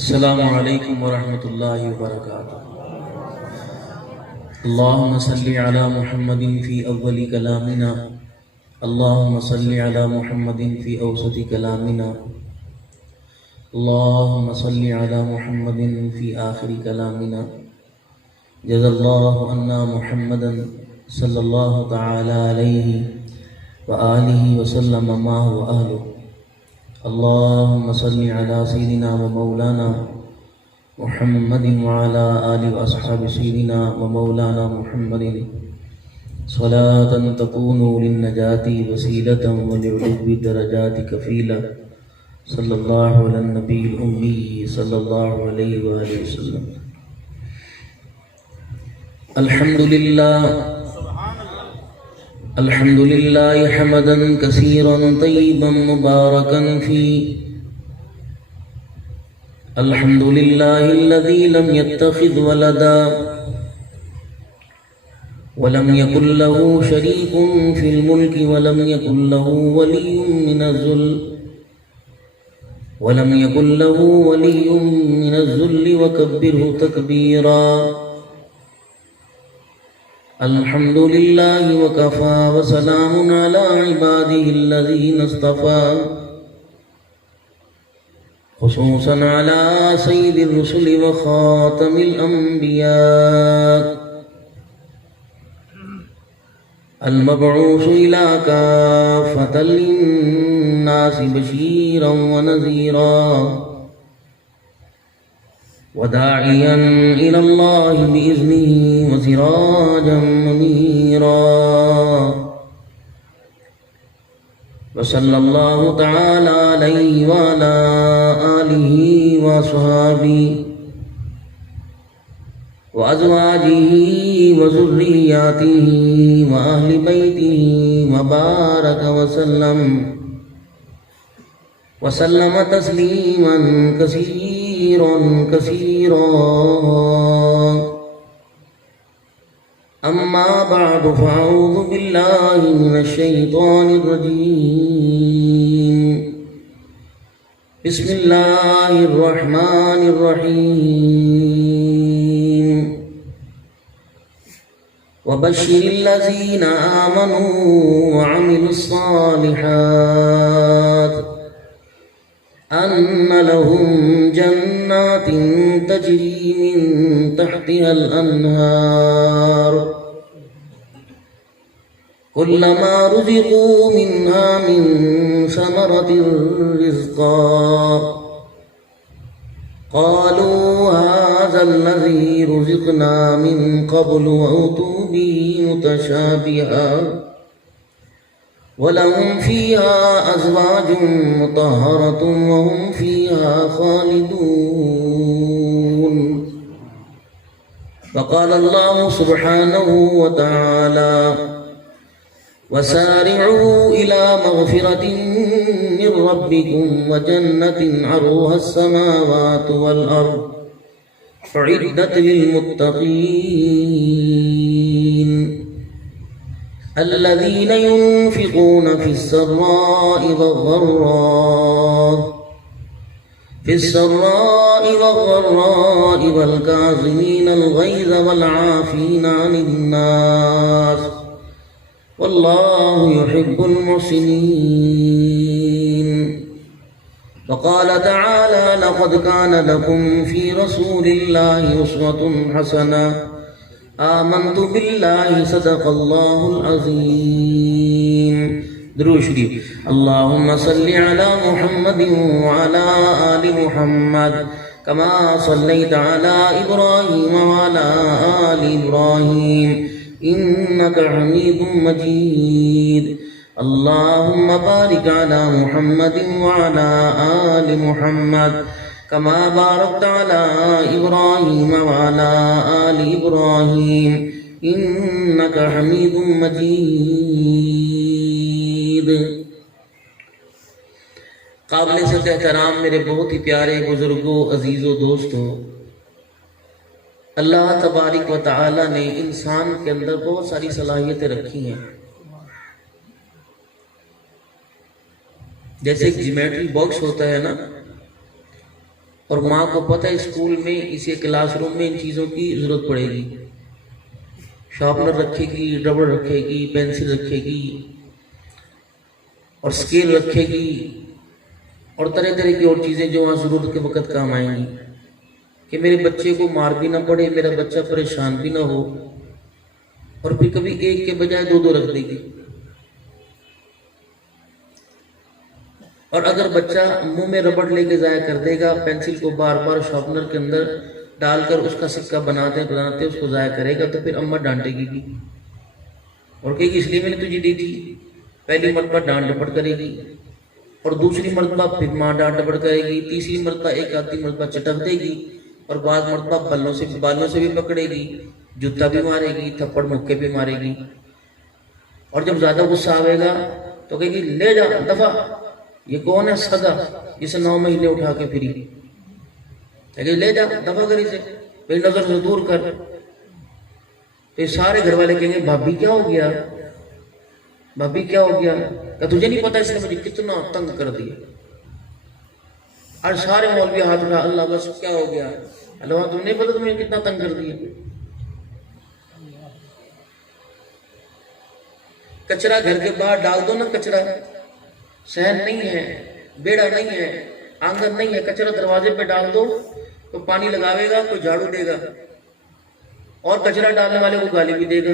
السلام علیکم ورحمۃ اللہ وبرکاتہ۔ اللہم صلی علی محمد فی اول کلامنا، اللہم صلی علی محمد فی اوسط کلامنا، اللہم صلی علی محمد فی آخر کلامنا۔ جزا اللہ عنا محمدا صلی اللہ تعالی علیہ وآلہ وسلم ما هو اہلہ۔ اللہم صلی علی سیدنا و مولانا محمد وعلی آل واصحاب سیدنا و مولانا محمد صلاة تکون للنجاة وسیلة ولعلو الدرجات کفیلا، صلی اللہ علی النبی الامی صلی اللہ علیہ وآلہ وسلم۔ الحمد للہ حمدا کثیرا طیبا مبارکا فیہ، الحمد للہ الذی لم يتخذ ولدا ولم يكن له شریک فی الملک ولم يكن له ولی من الذل وکبرہ تکبیرا۔ الحمد للہ وکفا وسلام علی عباده الذین اصطفى، خصوصا علی سید الرسل وخاتم الانبیاء، المبعوث الى کافۃ للناس بشیرا ونذیرا، وداعیا الى اللہ بإذنہ وسراجا منیرا۔ وصلی اللہ تعالی علیہ وعلی آلہ وصحابہ وازواجہ وذریاتہ واہل بیتہ وبارک وسلم تسلیما کثیرا اما بعد فاعوذ باللہ من الشیطان الرجیم، بسم اللہ الرحمن الرحیم۔ وبشر الذین آمنوا وعملوا الصالحات ان لهم جنات تجری من تحتها الانہار، کلما رزقوا منها من ثمرة رزقا قالوا هذا الذي رزقنا من قبل وأتوا به متشابها، ولهم فيها أزواج مطهرة وهم فيها خالدون۔ وقال الله سبحانه وتعالى: وسارعوا إلى مغفرة من ربكم وجنة عرضها السماوات والأرض أعدت للمتقين الذين ينفقون في السراء والضراء والكاظمين الغيظ والعافين عن الناس والله يحب المحسنين۔ وقال تعالى: لقد كان لكم في رسول الله أسوة حسنة، آمنت بالله صدق الله العظيم۔ درود شریف۔ اللهم صل على محمد وعلى آل محمد كما صليت على إبراهيم وعلى آل إبراهيم إنك حميد مجيد۔ اللهم بارك على محمد وعلى آل محمد كما باركت على إبراهيم وعلى آل إبراهيم إنك حميد مجيد۔ قابل ست احترام میرے بہت ہی پیارے بزرگوں، عزیزوں، دوستوں، اللہ تبارک و تعالی نے انسان کے اندر بہت ساری صلاحیتیں رکھی ہیں۔ جیسے ایک جیومیٹری باکس ہوتا ہے نا، اور اور ماں کو پتہ ہے اسکول میں اسی کلاس روم میں ان چیزوں کی ضرورت پڑے گی، شارپنر رکھے گی، ربڑ رکھے گی، پینسل رکھے گی اور اسکیل رکھے گی اور طرح طرح کی اور چیزیں جو وہاں ضرورت کے وقت کام آئیں گی، کہ میرے بچے کو مار بھی نہ پڑے، میرا بچہ پریشان بھی نہ ہو، اور پھر کبھی ایک کے بجائے دو دو رکھ دے گی۔ اور اگر بچہ منہ میں ربڑ لے کے ضائع کر دے گا، پینسل کو بار بار شارپنر کے اندر ڈال کر اس کا سکہ بناتے اس کو ضائع کرے گا، تو پھر اماں ڈانٹے گی اور کہے گی اس لیے میں نے تجھے دی تھی۔ پہلی مرتبہ ڈانٹ ڈپٹ کرے گی، اور دوسری مرتبہ پھر ماں ڈانٹ ڈپٹ کرے گی، تیسری مرتبہ ایک آدھی مرتبہ چٹک دے گی، اور بعض مرتبہ بالوں سے بھی پکڑے گی، جوتا بھی مارے گی، تھپڑ مکے بھی مارے گی۔ اور جب زیادہ غصہ آئے گا تو کہے گی لے جا دفع، یہ کون ہے سگا جسے 9 مہینے اٹھا کے پھری، کہے گی لے جا دفع کر اسے، میری نظر سے دور کر۔ تو سارے گھر والے کہیں گے بھابی کیا ہو گیا، بھابی کیا ہو گیا، کہ تجھے نہیں پتا اس نے مجھے کتنا تنگ کر دیا۔ اور سارے مولوی ہاتھ اٹھا اللہ بس کیا ہو گیا، اللہ تم نہیں پتا تمہیں کتنا تنگ کر دیا۔ کچرا گھر کے باہر ڈال دو نا، کچرا صحن نہیں ہے، بیڑا نہیں ہے، آنگن نہیں ہے، کچرا دروازے پہ ڈال دو تو پانی لگاوے گا، کوئی جھاڑو دے گا اور کچرا ڈالنے والے کو گالی بھی دے گا۔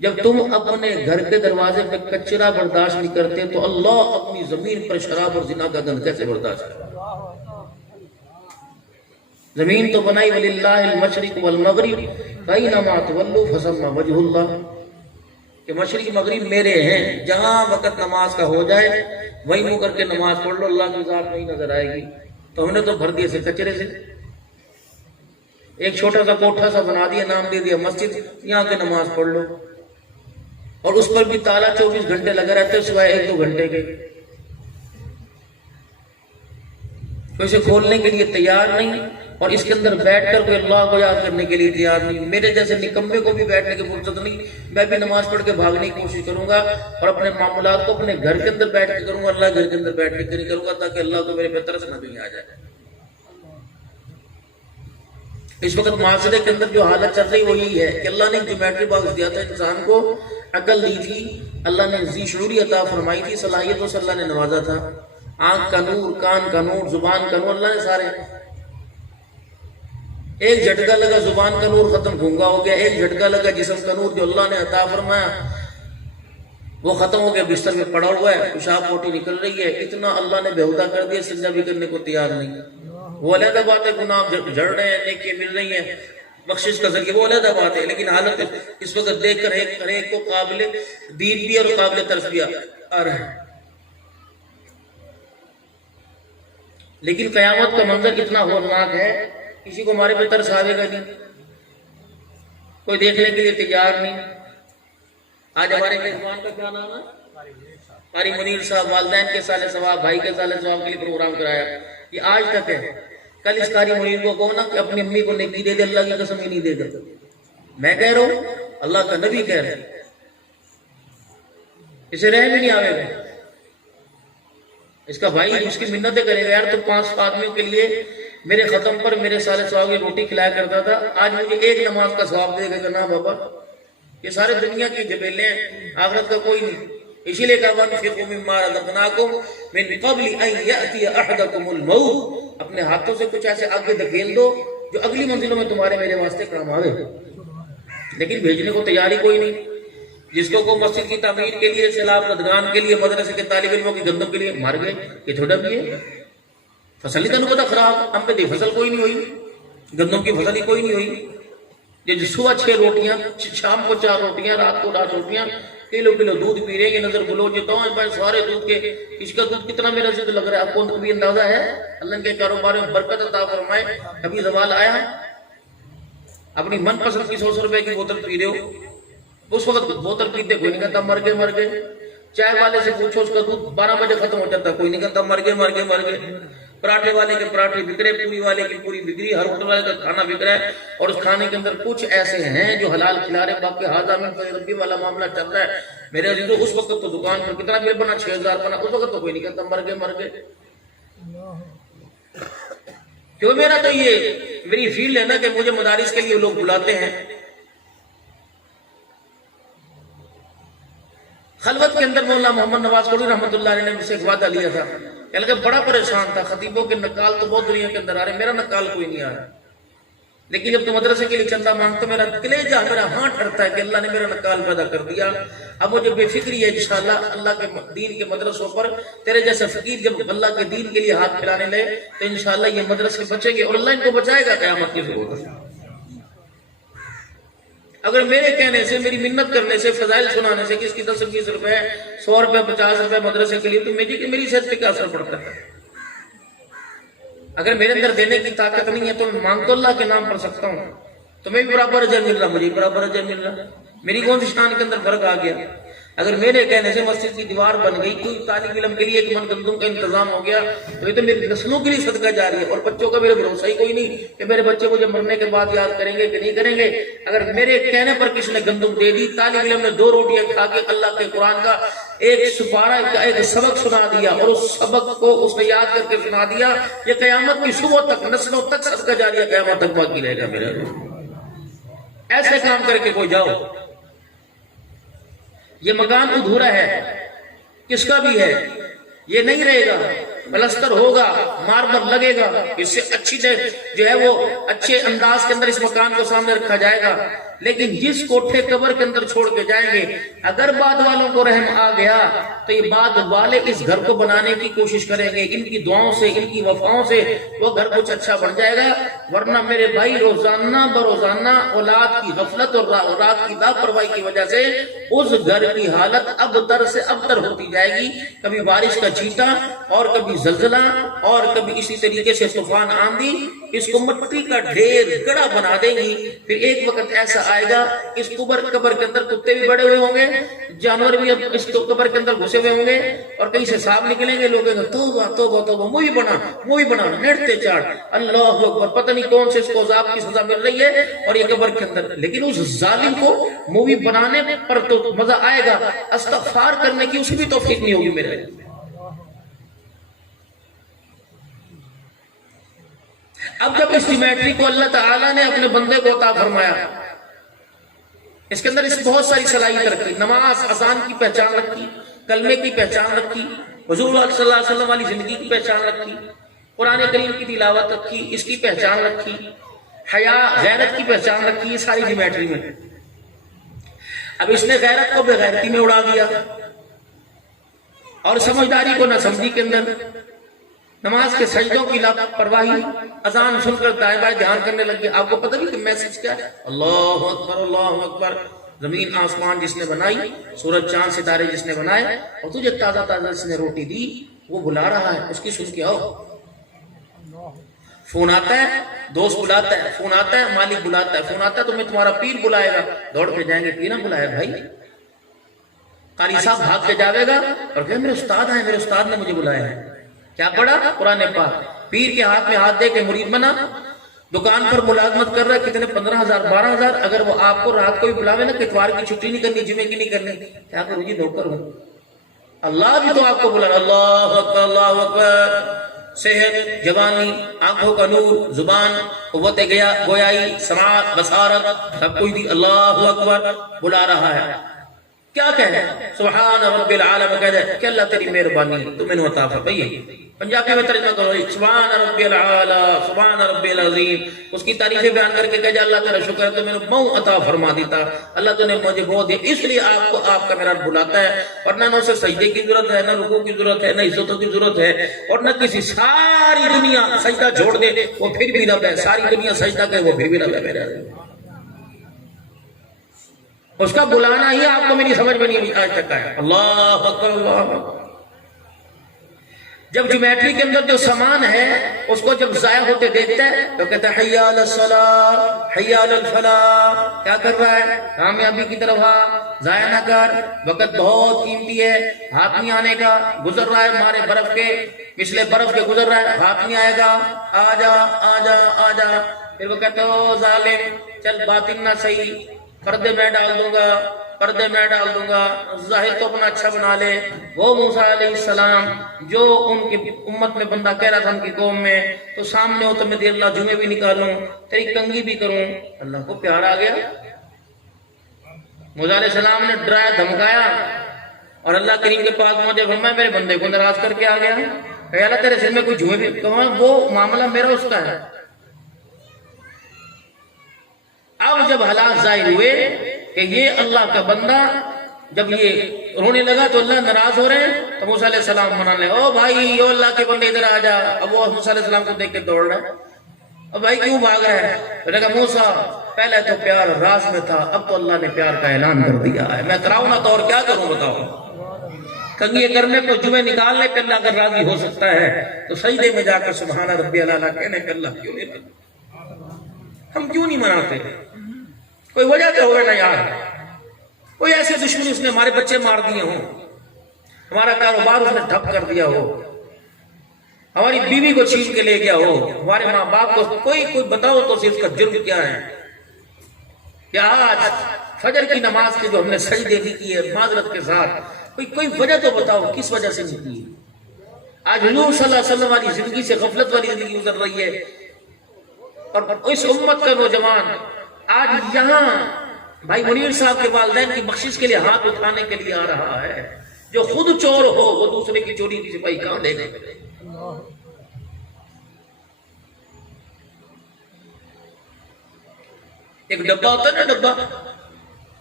جب تم اپنے گھر کے دروازے پہ کچرا برداشت نہیں کرتے تو اللہ اپنی زمین پر شراب اور زنا کا گند کیسے برداشت کرے؟ زمین تو بنائی وَلِلَّهِ الْمَشْرِقُ وَالْمَغْرِبُ فَأَيْنَمَا تُوَلُّوا فَثَمَّ وَجْهُ اللَّهِ، کہ مشرق مغرب میرے ہیں، جہاں وقت نماز کا ہو جائے وہیں منہ کر کے نماز پڑھ لو، اللہ کی ذات نہیں نظر آئے گی۔ تو ہم نے تو بھر دیے سے کچرے سے، ایک چھوٹا سا کوٹھا سا بنا دیا، نام دے دیا مسجد، یہاں کے نماز پڑھ لو، اور اس پر بھی تالا 24 گھنٹے لگا رہتے سوائے 1-2 گھنٹے کے، کوئی اسے کھولنے کے لیے تیار نہیں، اور اس کے اندر بیٹھ کر کوئی اللہ کو یاد کرنے کے لیے تیار نہیں۔ میرے جیسے نکمے کو بھی بیٹھنے کی فرصت نہیں، میں بھی نماز پڑھ کے بھاگنے کی کوشش کروں گا اور اپنے معاملات کو اپنے گھر کے اندر بیٹھ کے کروں گا، اللہ گھر کے اندر بیٹھ کے نہیں کروں گا، تاکہ اللہ کو میرے پہ ترس نہ بھی آ جائے۔ اس وقت معاشرے کے اندر جو حالت چل رہی وہ یہی ہے کہ اللہ نے جیومیٹری باکس دیا تھا انسان کو، عقل دی تھی، اللہ نے ذی شعوری عطا فرمائی تھی، صلاحیتوں سے اللہ نے نوازا تھا، آنکھ کا نور، کان کا نور، زبان کا نور، اللہ نے سارے، ایک جھٹکا لگا زبان کا نور ختم، گھونگا ہو گیا، ایک جھٹکا لگا جسم کا نور جو اللہ نے عطا فرمایا وہ ختم ہو گیا، بستر میں پڑا ہوا ہے، پیشاب پوٹی نکل رہی ہے، اتنا اللہ نے بےہودہ کر دیا، سجدہ بھی کرنے کو تیار نہیں۔ وہ علیحدہ بات ہے گناہ جھڑ رہے ہیں، نیکی مل رہی ہیں، بخشش کا ذریعہ، وہ علیحدہ بات ہے، لیکن حالت اس وقت دیکھ کر ہر ایک کو قابل دید بھی اور قابل ترس بھی آ رہا ہے۔ لیکن قیامت کا منظر کتنا ہولناک ہے، کسی کو ہمارے پہ ترس آئے گا نہیں، کوئی دیکھنے کے لیے تیار نہیں۔ آج ہمارے میزبان کا کیا نام ہے؟ قاری منیر صاحب، والدین کے سال ثواب، بھائی کے سال ثواب کے لیے پروگرام کرایا، یہ آج تک ہے۔ کل اس قاری منیر کو کہو نا کہ اپنی امی کو نیکی دے دے، اللہ کی قسم ہی نہیں دے گا۔ میں کہہ رہا ہوں، اللہ کا نبی کہہ رہا ہے، اسے رحم نہیں آئے گا۔ اس کا بھائی اس کی منتیں کرے گا، یار تو 5 آدمیوں کے لیے میرے ختم پر میرے سال ثواب کی روٹی کھلایا کرتا تھا، آج مجھے ایک نماز کا ثواب دے گا نا بابا؟ یہ سارے دنیا کی جبیلیں ہیں، آخرت کا کوئی نہیں۔ اسی لیے کہا وَانفِقُوا مِمَّا رَزَقْنَاكُم مِّن قَبْلِ أَن يَأْتِيَ أَحَدَكُمُ الْمَوْتُ، اپنے ہاتھوں سے کچھ ایسے آگے دھکیل دو جو اگلی منزلوں میں تمہارے میرے واسطے کام آوے، لیکن بھیجنے کو تیاری کوئی نہیں۔ جس کو مسجد کی تعمیر کے لیے، سیلاب زدگان کے لیے، مدرسے کے طالب علموں کی گندم کے لیے مار گئے، یہ تھوڑا بھی ہے۔ فصل ہی تنوں پتا خراب، ہم پہ دی فصل کوئی نہیں ہوئی، گندم کی فصل ہی کوئی نہیں ہوئی۔ یہ صبح 6 روٹیاں، شام کو 4 روٹیاں، رات کو 8 روٹیاں، کلو دودھ پی رہے ہیں، یہ نظر بلو جتا ہوں سارے دودھ کے، اس کا دودھ کتنا میرا ضد لگ رہا ہے، آپ کو بھی اندازہ ہے؟ اللہ کے کاروبار میں برکت عطا فرمائے۔ ابھی زوال آیا، اپنی من پسند کی 100 روپے کی بوتل پی رہے ہو، اس وقت بوتل پیتے کوئی نہیں کہتا مر گئے۔ چائے والے سے پوچھو اس کا دودھ 12 بجے ختم ہو جاتا، کوئی نہیں کہتا مر گئے۔ پراٹھے والے کے پراٹھے بک رہے، پوری والے کی پوری بک رہی، ہر ہوٹل والے کا کھانا بک رہا ہے، اور اس کھانے کے اندر کچھ ایسے ہیں جو حلال کھلا رہے، باقی ہاضا من فضل ربی والا معاملہ چل رہا ہے۔ میرے عزیزو، اس وقت تو دکان پر کتنا بل بنا، 6000 بنا، اس وقت تو کوئی نہیں کہتا مر گئے۔ کیوں میرا تو یہ میری فیلڈ ہے نا کہ مجھے مدارس کے لیے لوگ بلاتے ہیں. خلوت کے اندر مولانا محمد نواز قوری رحمۃ اللہ علیہ نے مجھ سے ایک وعدہ لیا تھا کہ بڑا پریشان تھا، خطیبوں کے نقال تو بہت دنیا کے اندر آ رہے، میرا نقال کوئی نہیں آ رہا، لیکن جب تو مدرسے کے لیے چندہ مانگتا میرا کلیجہ میرا ہاتھ ٹھرتا ہے کہ اللہ نے میرا نقال پیدا کر دیا. اب مجھے بے فکری ہے انشاءاللہ اللہ کے دین کے مدرسوں پر تیرے جیسے فقیر جب اللہ کے دین کے لیے ہاتھ پھیلانے لے تو انشاءاللہ یہ مدرسے بچیں گے اور اللہ ان کو بچائے گا قیامت کی ضرورت. اگر میرے کہنے سے میری منت کرنے سے فضائل سنانے سے کس کی 10-20 روپے 100 روپے 50 روپے مدرسے کے لیے تو میری صحت پہ کیا اثر پڑتا ہے؟ اگر میرے اندر دینے کی طاقت نہیں ہے تو میں مانگ تو اللہ کے نام پر سکتا ہوں، تو میں بھی برابر اجر مل رہا، مجھے برابر اجر مل رہا. میری کون سی شان کے اندر فرق آ گیا؟ اگر میرے کہنے سے مسجد کی دیوار بن گئی، کوئی طالب علم کے لیے 1 من گندم کا انتظام ہو گیا تو یہ تو میری نسلوں کے لیے صدقہ جاری ہے. اور بچوں کا میرے بھروسہ ہی کوئی نہیں کہ میرے بچے مجھے مرنے کے بعد یاد کریں گے کہ نہیں کریں گے. اگر میرے کہنے پر کسی نے گندم دے دی، طالب علم نے 2 روٹیاں کھا کے اللہ کے قرآن کا ایک سپارہ ایک سبق سنا دیا اور اس سبق کو اس نے یاد کر کے سنا دیا، یہ قیامت کی صبح تک نسلوں تک صدقہ جاریہ قیامت تک باقی رہے گا میرا. ایسے کام کر کے کوئی جاؤ. یہ مکان ادھورا ہے، کس کا بھی ہے، یہ نہیں رہے گا، پلستر ہوگا، ماربل لگے گا، اس سے اچھی جو ہے وہ اچھے انداز کے اندر اس مکان کو سامنے رکھا جائے گا. لیکن جس کوٹھے قبر کے اندر چھوڑ کے جائیں گے، اگر بعد والوں کو رحم آ گیا تو یہ بعد والے اس گھر کو بنانے کی کوشش کریں گے، ان کی دعاؤں سے ان کی وفاؤں سے وہ گھر کچھ اچھا بن جائے گا. ورنہ میرے بھائی روزانہ بروزانہ اولاد کی غفلت اور رات کی لاپرواہی کی وجہ سے اس گھر کی حالت ابتر سے ابتر ہوتی جائے گی. کبھی بارش کا چھینٹا اور کبھی زلزلہ اور کبھی اسی طریقے سے طوفان آندھی اس کو مٹی کا ڈھیر گڑا بنا دیں گی. پھر ایک وقت ایسا آئے گا اس قبر کے اندر کتے بھی بڑے ہوئے ہوں گے، جانور بھی اس قبر کے اندر گھسے ہوئے ہوں گے، اور کہیں سے سانپ نکلیں گے. لوگ کہیں گے توبہ توبہ توبہ، موہی بنا نیٹتے چاڑ، اللہ اکبر، پتہ نہیں کون سے اس کو عذاب کی سزا مل رہی ہے اور یہ قبر کے اندر. لیکن اس ظالم کو موہی بنانے پر تو مزہ آئے گا، استغفار کرنے کی اسے بھی توفیق نہیں ہوگی میرے. اب جب اس جیومیٹری کو اللہ تعالیٰ نے اپنے بندے کو عطا فرمایا، اس کے اندر اس بہت ساری صلاحیت رکھی، نماز اذان کی پہچان رکھی، کلمے کی پہچان رکھی، حضور صلی اللہ علیہ وسلم والی زندگی کی پہچان رکھی، قرآن کریم کی تلاوت رکھی، اس کی پہچان رکھی، حیا غیرت کی پہچان رکھی، یہ ساری جیومیٹری میں. اب اس نے غیرت کو بے غیرتی میں اڑا دیا اور سمجھداری کو نہ سمجھی کے اندر، نماز کے سجدوں کی لاپرواہی، اذان سن کر دائیں بائیں دھیان کرنے لگ گیا. آپ کو پتہ نہیں کہ میسج کیا ہے؟ اللہ اکبر اللہ اکبر. زمین آسمان جس نے بنائی، سورج چاند ستارے جس نے بنائے، اور تجھے تازہ تازہ جس نے روٹی دی وہ بلا رہا ہے، اس کی سن کے آؤ. فون آتا ہے، دوست بلاتا ہے، فون آتا ہے، مالک بلاتا ہے، فون آتا ہے تمہیں تمہارا پیر بلائے گا، دوڑ کے جائیں گے، پیر نہ بلایا بھائی. قاری صاحب بھاگ کے جاوے گا اور کہ میرے استاد آئے، میرے استاد نے مجھے بلایا ہے. کیا پڑھا؟ قرآن پاک. پیر کے ہاتھ میں ہاتھ دے کے مرید بنا، دکان پر ملازمت کر رہا ہے، کتنے 15,000 12,000. اگر وہ آپ کو رات کو بھی بلاوے نا کہ اتوار کی چھٹی نہیں کرنی، جمعے کی نہیں کرنی، کیا کرو جی؟ نوکر ہوں. اللہ بھی تو آپ کو بلا رہا، اللہ اکبر اللہ اکبر. صحت، جوانی، آنکھوں کا نور، زبان، قوت گویائی، سماعت، بصارت، سب کچھ دی، اللہ اکبر بلا رہا ہے. کیا کہے؟ سبحان رب العالم کہہ دے کہ اللہ تیری مہربانی تو میں نے عطا فرمائی. پنجابی میں ترجمہ کرو، سبحان رب العالی سبحان رب العظیم. اس کی تعریفیں بیان کر کے کہہ جا اللہ تیرا شکر ہے تو میں نے بہت عطا فرما دیتا، اللہ تو نے مجھے بہت دیا، اس لیے آپ کو آپ کا میرا بلاتا ہے. اور نہ اسے سجدے کی ضرورت ہے، نہ رکوع کی ضرورت ہے، نہ عزتوں کی ضرورت ہے، اور نہ کسی ساری دنیا سجدہ چھوڑ دے وہ پھر بھی رب ہے، ساری دنیا سجدہ کرے وہ پھر بھی رب ہے میرا. اس کا بلانا ہی آپ کو میری سمجھ میں نہیں آج تک آیا. اللہ اکبر اللہ اکبر. جب جیومیٹری کے اندر جو سامان ہے اس کو جب ضائع ہوتے دیکھتا ہے تو کہتا ہے حی علی الصلاۃ حی علی الفلاح. کیا کر رہا ہے؟ کامیابی کی طرف آ، ضائع نہ کر، وقت بہت قیمتی ہے، ہاتھ نہیں آنے کا. گزر رہا ہے مارے برف کے، پچھلے برف کے گزر رہا ہے، ہاتھ نہیں آئے گا، آ جا آ جا آ جا. پھر وہ کہتا ہے او ظالم چل باطن نہ صحیح، پردے میں ڈال دوں گا، پردے میں ڈال دوں گا، ظاہر تو اپنا اچھا بنا لے۔ وہ موسیٰ علیہ السلام جو ان کی امت میں بندہ کہہ رہا تھا ان کی قوم میں، تو سامنے ہو تو میں تیرے اللہ جمعے بھی نکالوں، تیری کنگھی بھی کروں۔ اللہ کو پیار آ گیا، موسیٰ علیہ السلام نے ڈرایا دھمکایا، اور اللہ کریم کے پاس مجھے فرمایا میرے بندے کو ناراض کر کے آ گیا، کہ اللہ تیرے سر میں کوئی جمعے بھی، کہاں وہ معاملہ میرا اس کا ہے۔ اب جب حالات ظاہر ہوئے کہ یہ اللہ کا بندہ جب یہ رونے لگا تو اللہ ناراض ہو رہے ہیں، تو موسیٰ علیہ السلام منانے، او بھائی او اللہ کے بندے ادھر آ جا۔ اب وہ موسیٰ علیہ السلام کو دیکھ کے دوڑ رہا ہے، اب بھائی کیوں بھاگ رہا ہے؟ تو نے کہا موسیٰ پہلے تو پیار راز میں تھا، اب تو اللہ نے پیار کا اعلان کر دیا ہے، میں کراؤں نہ تو اور کیا کروں بتاؤ۔ کنگھی کرنے کو جمعے نکالنے پہ اللہ اگر راضی ہو سکتا ہے تو سجدے میں جا کر سبحان ربی الاعلیٰ کہنے کہ اللہ کیوں نہیں مناتے؟ ہم کیوں نہیں مناتے؟ کوئی وجہ تو ہوگا نا یار، کوئی ایسے دشمن اس نے ہمارے بچے مار دیے ہوں، ہمارا کاروبار اس نے ٹھپ کر دیا ہو، ہماری بیوی کو چھین کے لے گیا ہو، ہمارے ماں باپ کو کوئی بتاؤ تو اس کا جرم کیا ہے؟ کیا آج فجر کی نماز کی جو ہم نے سجدے بھی کیے معذرت کے ساتھ، کوئی وجہ تو بتاؤ کس وجہ سے نہیں کی؟ آج حضور صلی اللہ علیہ وسلم والی زندگی سے غفلت والی زندگی گزر رہی ہے، اور اس امت کا نوجوان آج یہاں بھائی منیر صاحب کے والدین کی بخشش کے لیے ہاتھ اٹھانے کے لیے آ رہا ہے۔ جو خود چور ہو وہ دوسرے کی چوری کی سپاہی کہاں دے گا؟ ایک ڈبہ ہوتا ہے نا، ڈبہ،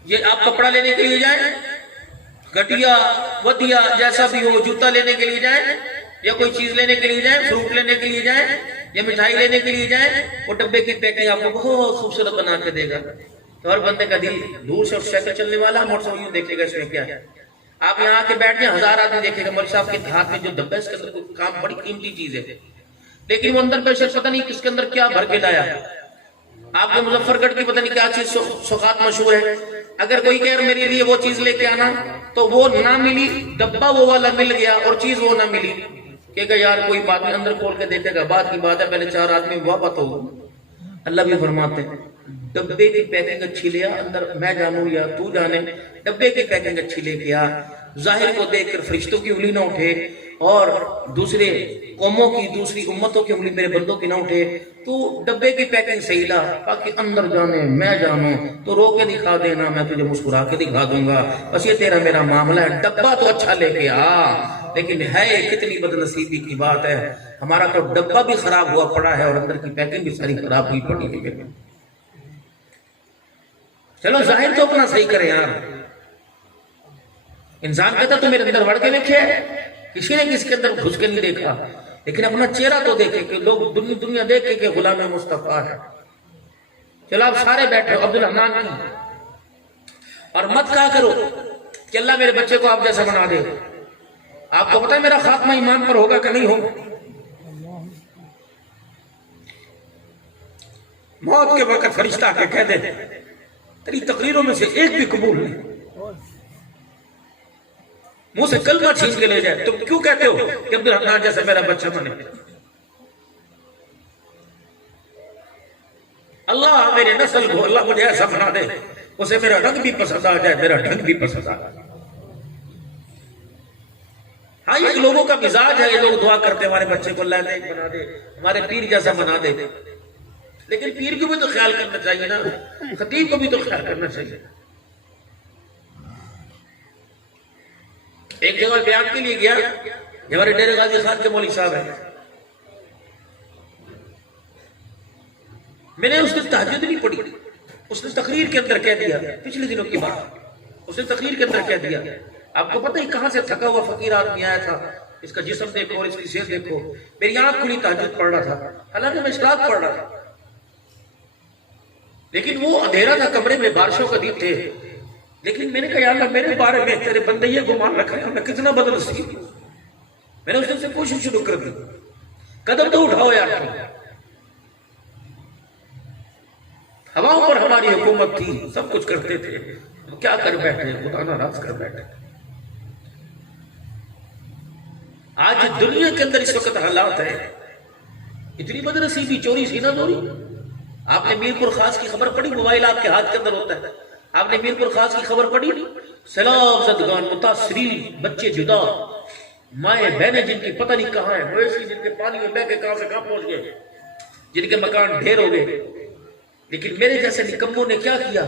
یہ آپ کپڑا لینے کے لیے جائیں، گٹیا ودیا جیسا بھی ہو، جوتا لینے کے لیے جائیں یا کوئی چیز لینے کے لیے جائیں، فروٹ لینے کے لیے جائیں یا مٹھائی لینے کے لیے جائیں، وہ ڈبے کی پیکنگ آپ کو بہت خوبصورت بنا کے دے گا، تو ہر بندے کا دل دور سے سائیکل چلنے والا موٹر سائیکل دیکھے گا اس میں کیا ہے۔ آپ یہاں آ کے بیٹھ جائیں، ہزار آدمی دیکھے گا مولوی صاحب کے ہاتھ میں جو ڈبہ ہے اس کے اندر کوئی کام بڑی قیمتی چیز ہے، لیکن وہ اندر پیسے پتہ نہیں کس کے اندر کیا بھر کے لایا۔ آپ کے مظفر گڑھ کی پتہ نہیں کیا چیز سوغات مشہور ہے، اگر کوئی کہہ میرے لیے وہ چیز لے کے آنا تو وہ نہ ملی، ڈبہ وہ والا مل گیا اور چیز وہ نہ ملی، کہ یار کوئی بات نہیں، اندر کھول کے دیکھے گا، بات کی بات ہے پہلے چار آدمی واپس ہو۔ اللہ بھی فرماتے ہیں ڈبے کی پیکنگ اچھی لیا، اندر میں جانوں یا تو جانے، ڈبے کی پیکنگ اچھی لے کے آ، ظاہر کو دیکھ کر فرشتوں کی انگلی نہ اٹھے اور دوسرے قوموں کی دوسری امتوں کی انگلی میرے بندوں کی نہ اٹھے، تو ڈبے کی پیکنگ صحیح لا، تاکہ اندر جانے میں جانوں، تو رو کے دکھا دینا میں تجھے مسکرا کے دکھا دوں گا، بس یہ تیرا میرا معاملہ ہے، ڈبہ تو اچھا لے کے آ۔ لیکن ہے کتنی بد نصیبی کی بات ہے، ہمارا تو ڈبہ بھی خراب ہوا پڑا ہے اور اندر کی پیکنگ بھی ساری خراب ہوئی پڑی ہے۔ چلو ظاہر تو اپنا صحیح کرے یار، انسان کہتا تو میرے اندر بڑھ کے دیکھے، کسی نے کسی کے اندر گھس کے نہیں دیکھا، لیکن اپنا چہرہ تو دیکھے کہ لوگ دنیا دیکھے کہ غلام مصطفیٰ ہے۔ چلو آپ سارے بیٹھے ہو عبدالرحمن کی، اور مت کہا کرو کہ اللہ میرے بچے کو آپ جیسا بنا دے۔ آپ کو پتہ ہے میرا خاتمہ ایمان پر ہوگا کہ نہیں ہوگا؟ موت کے وقت فرشتہ آ کے کہہ دے تیری تقریروں میں سے ایک بھی قبول نہیں، منہ سے کلمہ چھین کے لے جائے، تم کیوں کہتے ہو کہ عبدالرحمن جیسا میرا بچہ بنے؟ اللہ میرے نسل کو اللہ مجھے ایسا بنا دے اسے میرا رنگ بھی پسند آ جائے، میرا ڈھنگ بھی پسند آ جائے۔ ہاں یہ لوگوں کا مزاج ہے، یہ لوگ دعا کرتے ہمارے بچے کو اللہ نیک بنا دے، ہمارے پیر جیسا بنا دے، لیکن پیر کو بھی تو خیال کرنا چاہیے نا، خطیب کو بھی تو خیال کرنا چاہیے۔ ایک جگہ بیان کے لیے گیا، ہمارے ڈیرے غازی خان کے مولوی صاحب ہیں، میں نے اس نے تہجد نہیں پڑھی، اس نے تقریر کے اندر کہہ دیا، پچھلے دنوں کی بات، اس نے تقریر کے اندر کہہ دیا، آپ کو پتہ ہی کہاں سے تھکا ہوا فقیر آدمی آیا تھا، اس کا جسم دیکھو اور اس کی صحت دیکھو، میری آنکھ کھلی تہجد پڑھ رہا تھا، حالانکہ میں اشراق پڑھ رہا تھا، لیکن وہ اندھیرا تھا کمرے میں، بارشوں کا دن تھے، لیکن میں نے کہا یا اللہ میرے بارے میں تیرے بندے یہ گمان رکھ رہے ہیں میں کتنا بدنصیب ہوں۔ میں نے اس دن سے کوشش شروع کر دی، قدم تو اٹھاؤ یار، ہواؤں پر ہماری حکومت تھی، سب کچھ کرتے تھے، کیا کر بیٹھے، خدا ناراض کر بیٹھے۔ آج دنیا کے اندر اس وقت حالات ہے، اتنی بدنصیبی، چوری سینہ زوری۔ آپ نے میر پور خاص کی خبر پڑھی، موبائل آپ کے ہاتھ کے اندر ہوتا ہے، آپ نے میر پر خاص کی خبر پڑھی؟ سیلاب زدگان، متاثرین بچے جدا، مائیں بہنیں جن کی پتہ نہیں کہاں ہیں، مویشی جن کے پانی میں بہ کے کہاں سے کہاں پہنچ گئے، جن کے مکان ڈھیر ہو گئے. لیکن میرے جیسے نکموں نے کیا کیا؟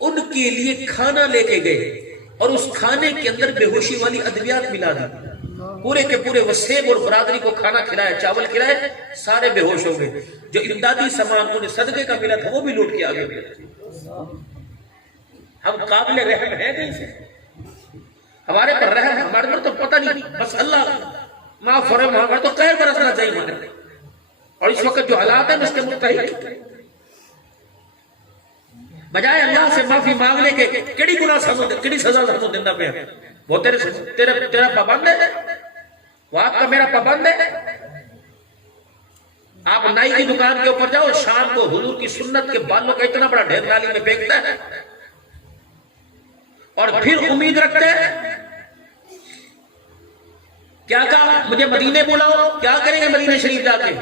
ان کے لیے کھانا لے کے گئے اور اس کھانے کے اندر بے ہوشی والی ادویات ملا دی. پورے کے پورے وسیب اور برادری کو کھانا کھلایا، چاول کھلائے، سارے بے ہوش ہو گئے. جو امدادی سامان انہیں صدقے کا ملا تھا وہ بھی لوٹ کے آگے گئے. ہم قابل رحم ہیں کہیں سے؟ ہمارے پر رحم، ہمارے پر تو پتہ نہیں، بس اللہ معاف فرم، ہمارے تو قہر برسنا چاہیے ہمارے. اور اس وقت جو حالات ہیں اس کے متحد بجائے اللہ سے معافی مانگنے کے کیڑی گناہ سزا، کیڑی سزا سانو دیندا پیا. وہ تیرا پابند ہے، وہ آپ کا میرا پابند ہے. آپ نائی کی دکان کے اوپر جاؤ، شام کو حضور کی سنت کے بالوں کا اتنا بڑا ڈھیر نالی میں پھینکتا ہے اور پھر امید رکھتے ہیں کیا کہا؟ مجھے مدینے بلاؤ. کیا کریں گے مدینے شریف جا کے؟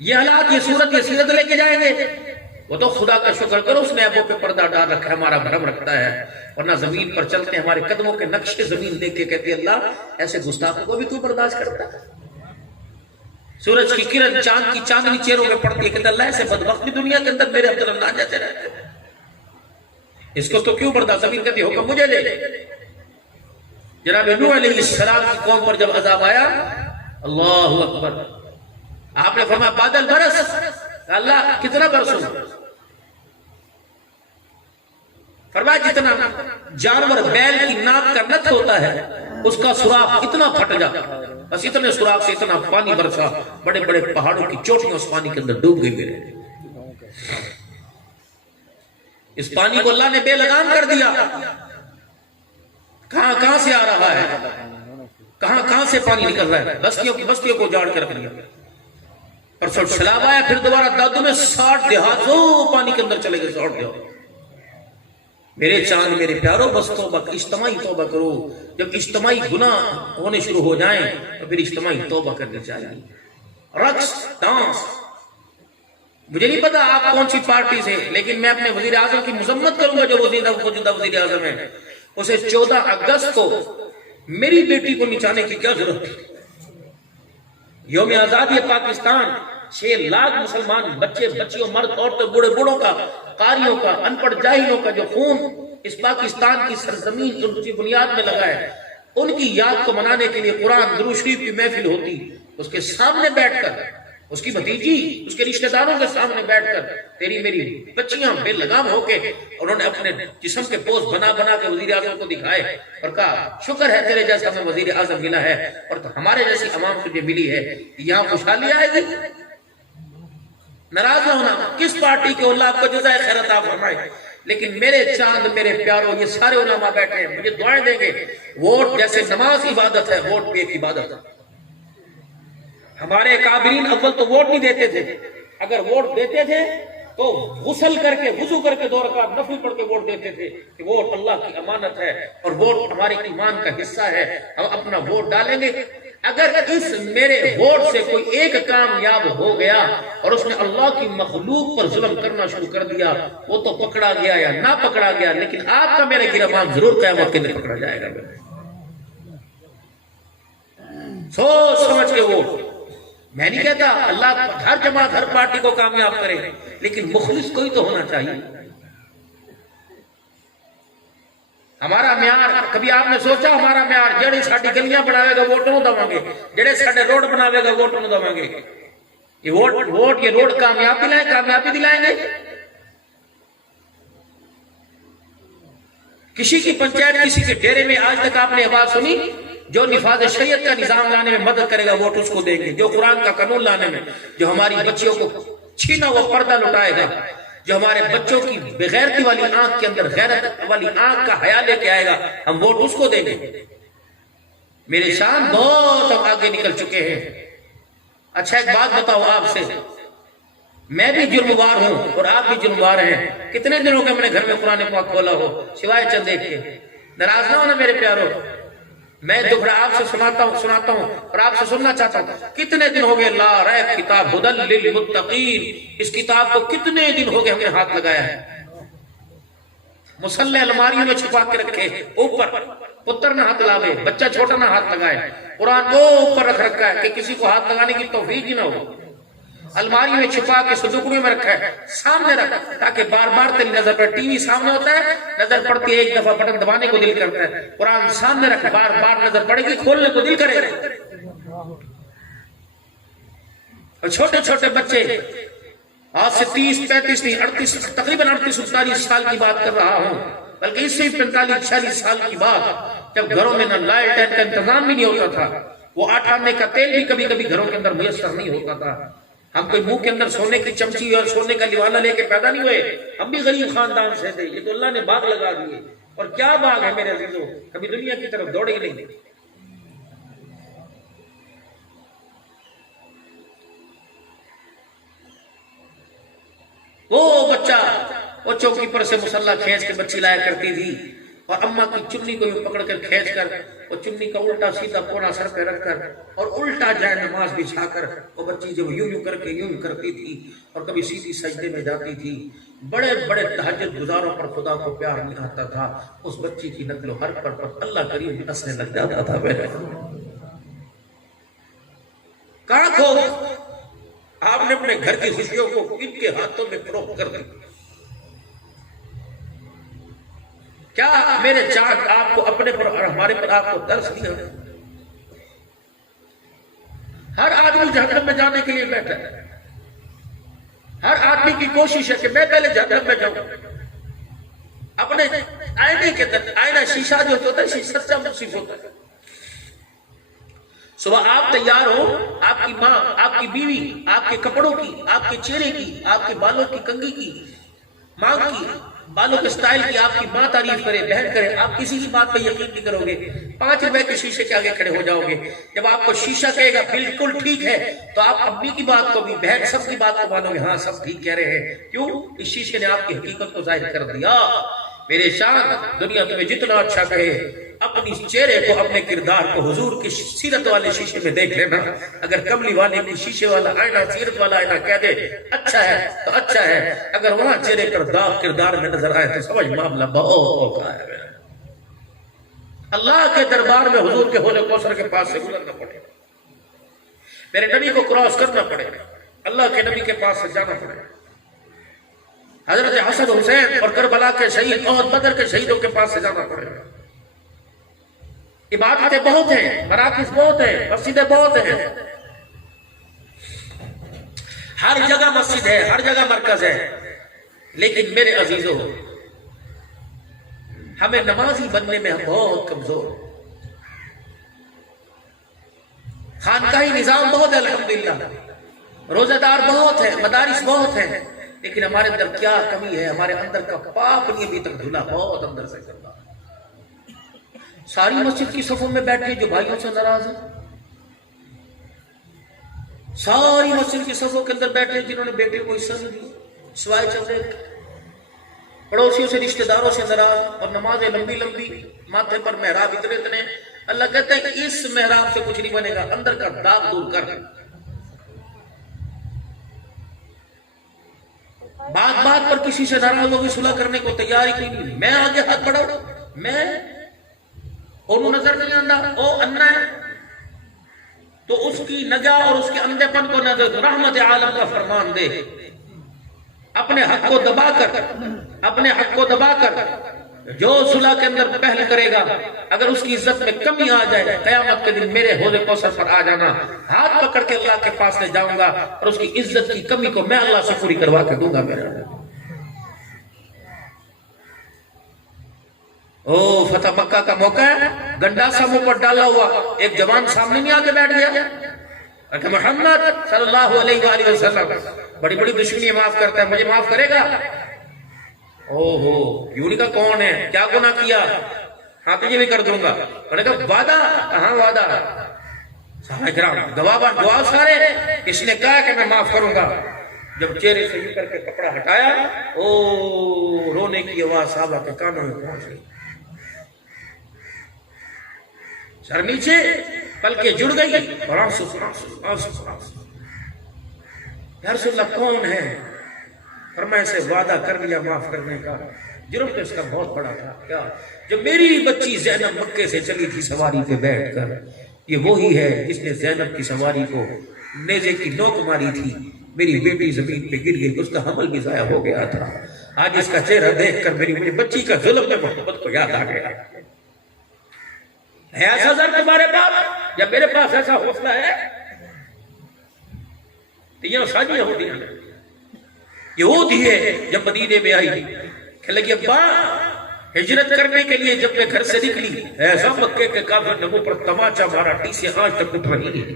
یہ حالات، یہ صورت، یہ سیرت لے کے جائیں گے. وہ تو خدا کا شکر کرو اس نے ابوں پہ پردہ ڈال رکھا ہے، ہمارا بھرم رکھتا ہے. ورنہ زمین پر چلتے ہیں، ہمارے قدموں کے نقشے زمین دیکھ کے کہتے ہیں اللہ ایسے گستاخوں کو بھی تو برداشت کرتا ہے. سورج کی کرن چاند کی چاندنی چہروں میں پڑتی ہے، کہتے اللہ ایسے بدبخت بھی دنیا کے اندر میرے عبد اللہ جاتے رہتے ہیں، اس کو تو کیوں برداشت؟ زمین کہتی حکم مجھے لے. جناب نوح علیہ السلام کی قوم پر جب عذاب آیا، اللہ اکبر، آپ نے فرمایا بادل برس. اللہ کتنا برسوں؟ فرمایا جتنا جانور بیل کی ناک کا نت ہوتا ہے اس کا سوراخ اتنا پھٹ جاتا، بس اتنے سوراخ سے اتنا پانی برسا، بڑے بڑے پہاڑوں کی چوٹیاں اس پانی کے اندر ڈوب گئی. میرے اس پانی کو اللہ نے بے لگام کر دیا. کہاں کہاں سے آ رہا ہے، کہاں کہاں سے پانی نکل رہا ہے، بستیوں کو جاڑ کے رکھ دیا. پرسوں سیلاب آیا، پھر دوبارہ دادو میں 60 دیہاتوں پانی کے اندر چلے گئے. 60 دیہات. میرے چاند میرے پیاروں، بس توبہ، اجتماعی توبہ کرو. جب اجتماعی گناہ ہونے شروع ہو جائیں تو پھر اجتماعی توبہ کرنی چاہیے. رقص، ڈانس، مجھے نہیں پتا آپ کون سی پارٹی سے، لیکن میں اپنے وزیر اعظم کی مذمت کروں گا جو موجودہ وزیر اعظم ہے. اسے 14 اگست کو میری بیٹی کو نچانے کی کیا ضرورت تھی؟ یوم آزادی پاکستان، 6 لاکھ مسلمان بچے بچیوں، مرد عورتوں، بوڑھے بوڑھوں کا، قاریوں کا، ان پڑھ جاہلوں کا جو خون اس پاکستان کی سرزمین کی بنیاد میں لگا ہے، ان کی یاد کو منانے کے لیے قرآن درود شریف کی محفل ہوتی. اس کے سامنے بیٹھ کر، اس کی بھتیجی، اس کے رشتہ داروں کے سامنے بیٹھ کر تیری میری بچیاں بے لگام ہو کے انہوں نے اپنے جسم کے پوز بنا بنا کے وزیر اعظم کو دکھائے اور کہا شکر ہے تیرے جیسا ہمیں وزیر اعظم ملا ہے اور ہمارے جیسی عوام تجھے ملی ہے. یہاں خوشحالی آئے گی. ناراض نہ ہونا، کس پارٹی کے، اللہ آپ کو جزائے خیر عطا فرمائے. لیکن میرے چاند میرے پیاروں، یہ سارے علماء بیٹھے ہیں، مجھے دعائیں دیں گے. ووٹ جیسے نماز عبادت ہے، ووٹ بھی ایک عبادت ہے. ہمارے کابرین اول تو ووٹ نہیں دیتے تھے، اگر ووٹ دیتے تھے تو غسل کر کے، وضو کر کے 2 رکعت نفل پڑھ کے ووٹ دیتے تھے کہ ووٹ اللہ کی امانت ہے اور ووٹ ہمارے ایمان کا حصہ ہے، ہم اپنا ووٹ ڈالیں گے. اگر اس میرے ووٹ سے کوئی ایک کامیاب ہو گیا اور اس نے اللہ کی مخلوق پر ظلم کرنا شروع کر دیا، وہ تو پکڑا گیا یا نہ پکڑا گیا، لیکن آپ کا میرا گربان ضرور قیامت کے دن پکڑا جائے گا. سوچ سمجھ کے ووٹ. میں نہیں کہتا اللہ ہر جماعت ہر پارٹی کو کامیاب کرے، لیکن مخلص کوئی تو ہونا چاہیے. ہمارا معیار، کبھی آپ نے سوچا ہمارا معیار جڑے ساڈی گلیاں بناوے گا ووٹ نوں دواں گے، جڑے ساڈے روڈ بناوے گا ووٹ نوں دواں گے. یہ ووٹ یہ روڈ کامیابی دلائیں گے. کسی کی پنچایت، کسی کے ڈیرے میں آج تک آپ نے آواز سنی؟ جو نفاذ شریعت کا نظام لانے میں مدد کرے گا ووٹ اس کو دیں گے. جو قرآن کا قانون لانے میں، جو ہماری بچیوں کو چھینا وہ پردہ لٹائے گا، جو ہمارے بچوں کی بغیرتی والی آنکھ کے اندر غیرت والی آنکھ کا حیا لے کے آئے گا، ہم ووٹ اس کو دیں گے. میرے شان بہت ہم آگے نکل چکے ہیں. اچھا ایک بات بتاؤ آپ سے، میں بھی جرموار ہوں اور آپ بھی جرموار ہیں. کتنے دنوں کے میں نے گھر میں قرآن پاک کھولا ہو سوائے چند ایک کے؟ ناراض نہ ہونا میرے پیاروں. میں دوبارہ آپ سے سناتا ہوں اور آپ سے سننا چاہتا ہوں. کتنے دن ہو گئے لا ریب کتاب ہدی للمتقین، اس کتاب کو کتنے دن ہو گئے ہم نے ہاتھ لگایا ہے. مسلح الماریوں میں چھپا کے رکھے اوپر، پتر نہ ہاتھ لاوے، بچہ چھوٹا نہ ہاتھ لگائے، قرآن کو اوپر رکھ رکھا ہے کہ کسی کو ہاتھ لگانے کی توفیق ہی نہ ہو، الماری میں چھپا کے صندوقوں میں رکھا ہے، سامنے رکھ تاکہ بار بار تیری نظر پڑے، ٹی وی سامنے ہوتا ہے، نظر پڑتی ہے ایک دفعہ بٹن دبانے کو دل کرتا ہے، قرآن سامنے رکھ بار بار نظر پڑے گی کھولنے کو دل کرے گا۔ اور چھوٹے چھوٹے بچے آج سے 30 35 نہیں 38 تقریباً 38 39 سال کی بات کر رہا ہوں، بلکہ اس سے 45 46 سال کی بات، جب گھروں میں نہ لائٹ کا انتظام بھی نہیں ہوتا تھا، وہ آٹا آنے کا تیل بھی کبھی کبھی گھروں کے اندر میسر نہیں ہوتا تھا، ہم کوئی منہ کے اندر سونے کی چمچی اور سونے کا لیوانہ لے کے پیدا نہیں ہوئے، ہم بھی غریب خاندان سے تھے، یہ تو اللہ نے باغ لگا دیے، اور کیا باغ ہے میرے عزیزوں، کبھی دنیا کی طرف دوڑے ہی نہیں۔ وہ بچہ وہ چوکی پر سے مسلح کھینچ کے بچی لایا کرتی تھی، اور اماں کی چنی کو بھی پکڑ کر کھینچ کر وہ چنی کا الٹا سیدھا کونا سر پہ رکھ کر اور الٹا جائے نماز بچھا کر وہ بچی جب یوں یوں کر کے یوں یوں کرتی تھی اور کبھی سیدھی سجدے میں جاتی تھی، بڑے بڑے تہجد گزاروں پر خدا کو پیار نہیں آتا تھا، اس بچی کی نقل و حرکت پر اللہ کریم ہنسنے لگ جاتا تھا۔ میرے کہاں کھو آپ نے اپنے گھر کی خوشیوں کو ان کے ہاتھوں میں فروخت کر دی؟ کیا میرے چاند آپ کو اپنے پر اور ہمارے پر آپ کو ترس دیا؟ ہر آدمی جہنم میں جانے کے لیے بیٹھا ہے، ہر آدمی کی کوشش ہے کہ میں پہلے جہنم میں جاؤں۔ اپنے آئینے کے اندر آئینہ شیشہ جو ہوتا ہے شیشہ سچا مصیف ہوتا ہے، صبح آپ تیار ہو، آپ کی ماں، آپ کی بیوی، آپ کے کپڑوں کی، آپ کے چہرے کی، آپ کے بالوں کی کنگھی کی، ماں کی بالوں کے سٹائل کی آپ کی ماں تعریف کرے، بہن کرے، آپ کسی کی بات پہ یقین نہیں کرو گے، 5 روپے کے شیشے کے آگے کھڑے ہو جاؤ گے، جب آپ کو شیشہ کہے گا بالکل ٹھیک ہے تو آپ امی کی بات کو بھی، بہن سب کی بات کو مانو گے، ہاں سب ٹھیک کہہ رہے ہیں، کیوں؟ اس شیشے نے آپ کی حقیقت کو ظاہر کر دیا۔ میرے شان دنیا تمہیں جتنا اچھا کہے، اپنی چہرے کو، اپنے کردار کو حضور کی سیرت والے شیشے میں دیکھ لینا، اگر کملی والے کی شیشے والا آئینہ، سیرت والا آئینہ کہہ دے اچھا ہے تو اچھا ہے، اگر وہاں چہرے پر داغ کردار میں نظر آئے تو سمجھ معاملہ بہت ہوتا ہے۔ اللہ کے دربار میں حضور کے حوض کوثر کے پاس سے گزرنا پڑے، میرے نبی کو کراس کرنا پڑے، اللہ کے نبی کے پاس سے جانا پڑے، حضرت حسن حسین اور کربلا کے شہید اور بدر کے شہیدوں کے پاس سے جانا پڑے۔ عبادتیں بہت ہیں، مراکز بہت ہیں، مسجدیں بہت ہیں، ہر جگہ مسجد ہے، ہر جگہ مرکز ہے، لیکن میرے عزیزوں ہمیں نمازی بننے میں ہم بہت کمزور، خانقاہی نظام بہت ہے الحمدللہ، روزہ دار بہت ہیں، مدارس بہت ہیں، لیکن ہمارے اندر کیا کمی ہے؟ ہمارے اندر کا پاپ نہیں ابھی تک دھلا، بہت اندر سے چل رہا ہے۔ ساری مسجد کی صفوں میں بیٹھے جو بھائیوں سے ناراض ہیں، ساری مسجد کی صفوں کے اندر بیٹھے جنہوں نے بیٹے کو حصہ نہیں دیا، سوائے چند پڑوسیوں سے، رشتہ داروں سے ناراض، اور نمازیں لمبی لمبی، ماتھے پر محراب اتنے، اللہ کہتا ہے کہ اس محراب سے کچھ نہیں بنے گا، اندر کا داغ دور کر۔ بات پر کسی سے ناراض ہوگی، صلح کرنے کو تیار ہی نہیں، میں آگے ہاتھ بڑھاؤں، میں انہوں نظر نہیں آندہ، او انا ہے تو اس کی نجا اور اس کے اندھے پن کو نظر، رحمت عالم کا فرمان دے، اپنے حق کو دبا کر جو صلح کے اندر پہل کرے گا، اگر اس کی عزت میں کمی آ جائے، قیامت کے دن میرے حوض کوثر پر آ جانا، ہاتھ پکڑ کے اللہ کے پاس لے جاؤں گا، اور اس کی عزت کی کمی کو میں اللہ سے پوری کروا کے دوں گا۔ میرا او فتح مکہ کا موقع ہے، گنڈاسا منہ پر ڈالا ہوا ایک جوان سامنے نہیں آ کے بیٹھ گیا کہ محمد صلی اللہ علیہ وآلہ وسلم بڑی بڑی دشمنی معاف کرتا ہے، مجھے معاف کرے گا؟ یونی کا کون ہے، کیا گناہ کیا؟ ہاں تجھے بھی کر دوں گا۔ میں نے کہا وعدہ؟ ہاں وعدہ۔ صحابہ کرام گواہ سارے، اس نے کہا کہ میں معاف کروں گا۔ جب چہرے سے یوں کر کے کپڑا ہٹایا، رونے کی آواز صحابہ کے کانوں میں پہنچ گئی، سر نیچے، پلکیں جڑ گئی، آنسو یا رسول اللہ کون ہے؟ فرمایا سے وعدہ کر لیا معاف کرنے کا، جرم تو اس کا بہت بڑا تھا کیا، جو میری بچی زینب مکے سے چلی تھی سواری پہ بیٹھ کر، یہ وہی ہے جس نے زینب کی سواری کو نیزے کی نوک ماری تھی، میری بیٹی زمین پہ گر گئی، اس کا حمل بھی ضائع ہو گیا تھا، آج اس کا چہرہ دیکھ کر میری بچی کا ظلم میں محبت کو یاد آ گیا۔ ہے ایسا زر تمہارے پاس یا میرے پاس ایسا حوصلہ ہے؟ یہ ساجیاں ہوتی ہیں، یہودی ہے جب مدینے میں آئی کہ لگی ابا ہجرت کرنے کے لیے جب میں گھر سے نکلی ایسا مکے کے کافر نے منہ پر تماچا مارا، ٹیسے آج تک اٹھ رہی ہے۔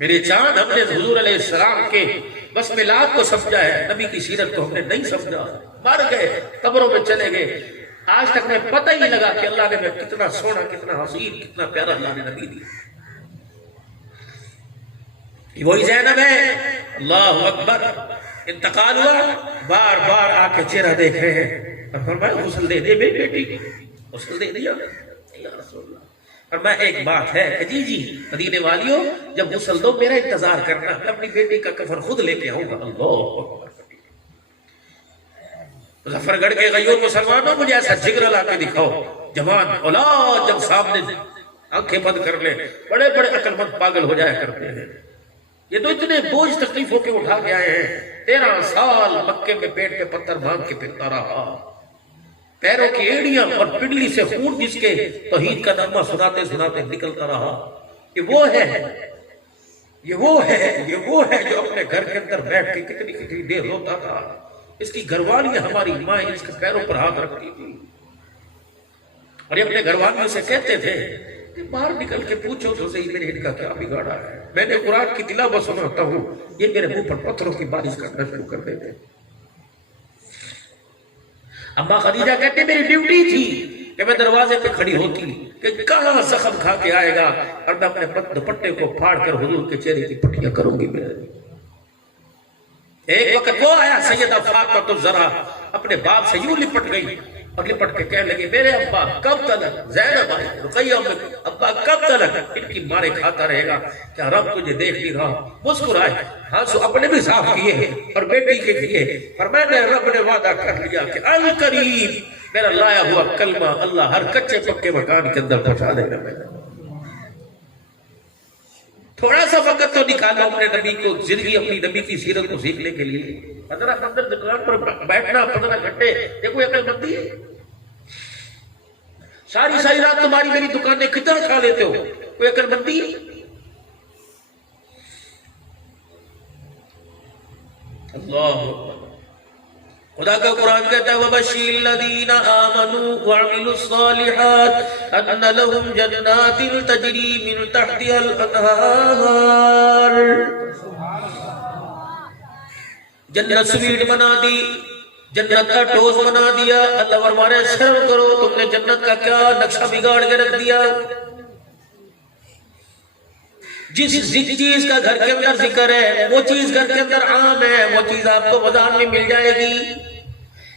میرے چاند، ہم نے حضور علیہ السلام کے بس میلاد کو سمجھا ہے، نبی کی سیرت کو ہم نے نہیں سمجھا، مر گئے، قبروں میں چلے گئے، آج تک میں پتہ ہی نہیں لگا کہ اللہ نے میں کتنا سونا، کتنا حسین، کتنا پیارا اللہ نے نبی دیا۔ وہی زینب ہے، اللہ اکبر، انتقال ہوا، بار بار آ کے چہرہ دیکھ رہے ہیں اور فرمایا غسل دے دے میری بیٹی کی، غسل دے دیا یا رسول اللہ۔ اور میں ایک بات ہے کہ جی مدینے والیوں، جب غسل دو میرا انتظار کرنا، میں اپنی بیٹی کا کفن خود لے کے آؤں گا۔ اللہ اکبر۔ مظفر گڑھ کے غیور مسلمانوں، مجھے ایسا جگر لا کے دکھاؤ، جوان اولاد جب سامنے آنکھیں بند کر لے، بڑے بڑے عقل مند پاگل ہو جایا کرتے ہیں۔ یہ تو اتنے بوجھ تکلیفوں کے اٹھا کے آئے ہیں، 13 سال مکے میں پیٹ پہ پتھر باندھ کے پھرتا رہا، پیروں کی ایڑیاں اور پنڈلی سے خون جس کے توحید کا نغمہ سناتے سناتے نکلتا رہا۔ یہ وہ ہے جو اپنے گھر کے اندر بیٹھ کے کتنی دیر روتا تھا، اس کی گھر والی ہماری ماں اس کے پیروں پر ہاتھ رکھتی تھی، اور یہ اپنے گھر والیوں سے کہتے تھے کہ باہر نکل کے پوچھو تو صحیح میرے ان کا کیا بگاڑا ہے، میں نے قرآن کی تلاوت سناتا ہوں، یہ میرے منہ پر پتھروں کی بارش کرنا شروع کر دیتے۔ اماں خدیجہ کہتے میری ڈیوٹی تھی کہ میں دروازے پہ کھڑی ہوتی کہ کہاں زخم کھا کے آئے گا، اور میں اپنے دوپٹے کو پھاڑ کر حضور کے چہرے کی پٹیاں کروں گی۔ ایک وقت وہ آیا، سیدہ فاطمہ الزہرا اپنے باپ سے یوں لپٹ گئی اور لپٹ کے کہنے لگی میرے ابا کب تلک، زینب آئی رقیہ ابا کب تلک ان کی مارے کھاتا رہے گا، کیا رب تجھے دیکھ نہیں رہا؟ مسکرائے، آنسو اپنے بھی صاف کیے اور بیٹی کے کیے، اور میں نے رب نے وعدہ کر لیا کہ القریب میرا لایا ہوا کلمہ اللہ ہر کچے پکے مکان کے اندر پہنچا دے گا۔ تھوڑا سا وقت تو نکالو اپنے نبی کو، زندگی اپنی نبی کی سیرت کو سیکھنے کے لیے۔ 15 دکان پر بیٹھنا 15 گھنٹے، یہ کوئی عقل مندی ہے؟ ساری رات تمہاری میری دکانیں کتنا کھا لیتے ہو، کوئی عقل مندی ہے؟ اللہ خدا کا قرآن کہتا ہے وَبَشِّرِ الَّذِينَ آمَنُوا وَعَمِلُوا الصَّالِحَاتِ أَنَّ لَهُمْ جَنَّاتٍ تَجْرِي مِن تَحْتِهَا الْأَنْهَارُ۔ جنت سویٹ بنا دی، جنت کا ٹوس بنا دیا، اللہ فرمانے شرم کرو، تم نے جنت کا کیا نقشہ بگاڑ کے رکھ دیا۔ جس چیز کا گھر کے اندر ذکر ہے وہ چیز گھر کے اندر عام ہے، وہ چیز آپ کو بازار میں مل جائے گی۔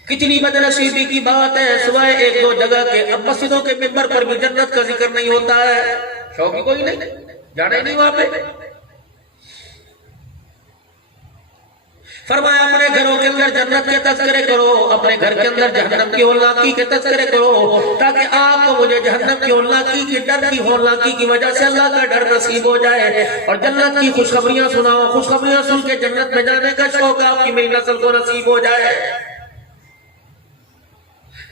کتنی بدنصیبی کی بات ہے، سوائے 1-2 جگہ کے اب مسجدوں کے ممبر پر بھی جنت کا ذکر نہیں ہوتا ہے، شوقی کوئی نہیں، جانا ہی نہیں وہاں پہ۔ فرمایا اپنے گھروں کے اندر جنت کے تذکرے کرو، اپنے گھر کے اندر جہنم کی ہولناکی کے تذکرے کرو، تاکہ آپ کو مجھے جہنم کی ہولناکی کی ڈر کی ہولناکی کی وجہ سے اللہ کا ڈر نصیب ہو جائے، اور جنت کی خوشخبریاں سناؤ، خوشخبریاں سن کے جنت میں جانے کا شوق آپ کی میری نسل کو نصیب ہو جائے۔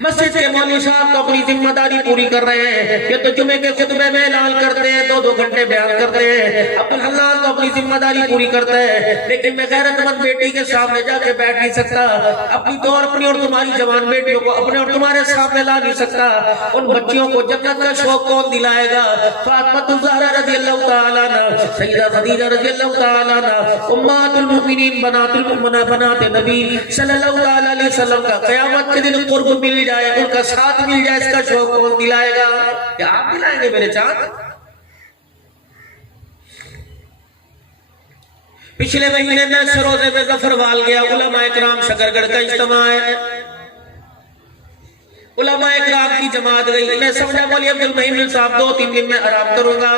مسجد کے مولوی صاحب تو اپنی ذمہ داری پوری کر رہے ہیں، یہ تو جمعے کے خطبے میں اعلان کرتے ہیں، 2-2 گھنٹے بیان کرتے ہیں، عبدالحلال تو اپنی ذمہ داری پوری کرتا ہے، لیکن میں غیرت مند بیٹی کے سامنے جا کے بیٹھ نہیں سکتا، اپنی اور تمہاری جوان بیٹیوں کو اپنے اور تمہارے سامنے لا نہیں سکتا۔ ان بچیوں کو جنت کا شوق کون دلائے گا؟ فاطمہ الزہرا رضی اللہ تعالیٰ عنہ، سیدہ خدیجہ رضی اللہ تعالیٰ عنہ، امہات المؤمنین بنات نبی صلی اللہ تعالیٰ علیہ وسلم کا قیامت کے دن قرب مل جائے، ان کا ساتھ مل جائے، اس کا شوق کون دلائے گا؟ کیا آپ دلائیں گے میرے چاند؟ پچھلے مہینے میں سروزے میں ظفر وال گیا، علماء اکرام شکرگڑھ کا اجتماع ہے، علماء اکرام کی جماعت گئی، میں سمجھا مولی عبد المحیم صاحب 2-3 دن میں آرام کروں گا۔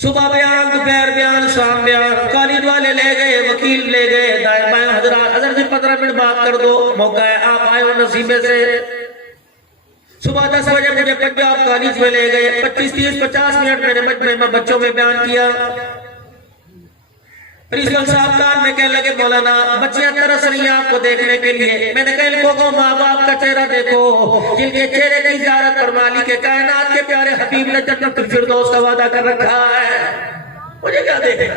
صبح بیان، دوپہر بیان، شام بیان، کالج والے لے گئے، وکیل لے گئے، دائیں بائیں حضرات، حضرت جی 15 منٹ بات کر دو، موقع ہے، آپ آئے ہو نصیبے سے۔ صبح 10 بجے مجھے پنجاب کالج میں لے گئے، 25 30 50 منٹ میں نے مجمع میں بچوں میں بیان کیا۔ پرنسپل صاحب کان میں کہنے لگے مولانا بچیاں ترس رہی ہیں آپ کو دیکھنے کے لیے۔ میں نے کہا ان کو ماں باپ کا چہرہ دیکھو جن کے چہرے کی زیارت پر مالک کائنات کے پیارے حبیب نے جنت الفردوس کا وعدہ کر رکھا ہے، مجھے کیا دیکھنا۔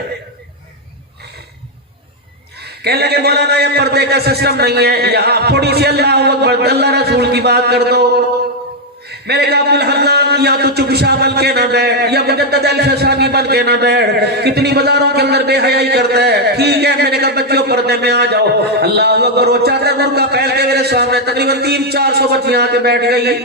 کہنے لگے مولانا یہ پردے کا سسٹم نہیں ہے، یہاں تھوڑی سی اللہ اکبر اللہ رسول کی بات کر دو۔ میں نے کہا عبدالحنان یا تو چپ شاہ بن کے نہ بیٹھ یا مجدد الفسانی بن کے نہ بیٹھ، کتنی بازاروں کے اندر بے حیائی کرتا ہے۔ ٹھیک ہے، میں نے کہا بچیوں پردے میں آ جاؤ۔ اللہ اکبر، وہ چادر برقع پھیل کے میرے سامنے تقریباً 300-400 بچیاں آ کے بیٹھ گئی۔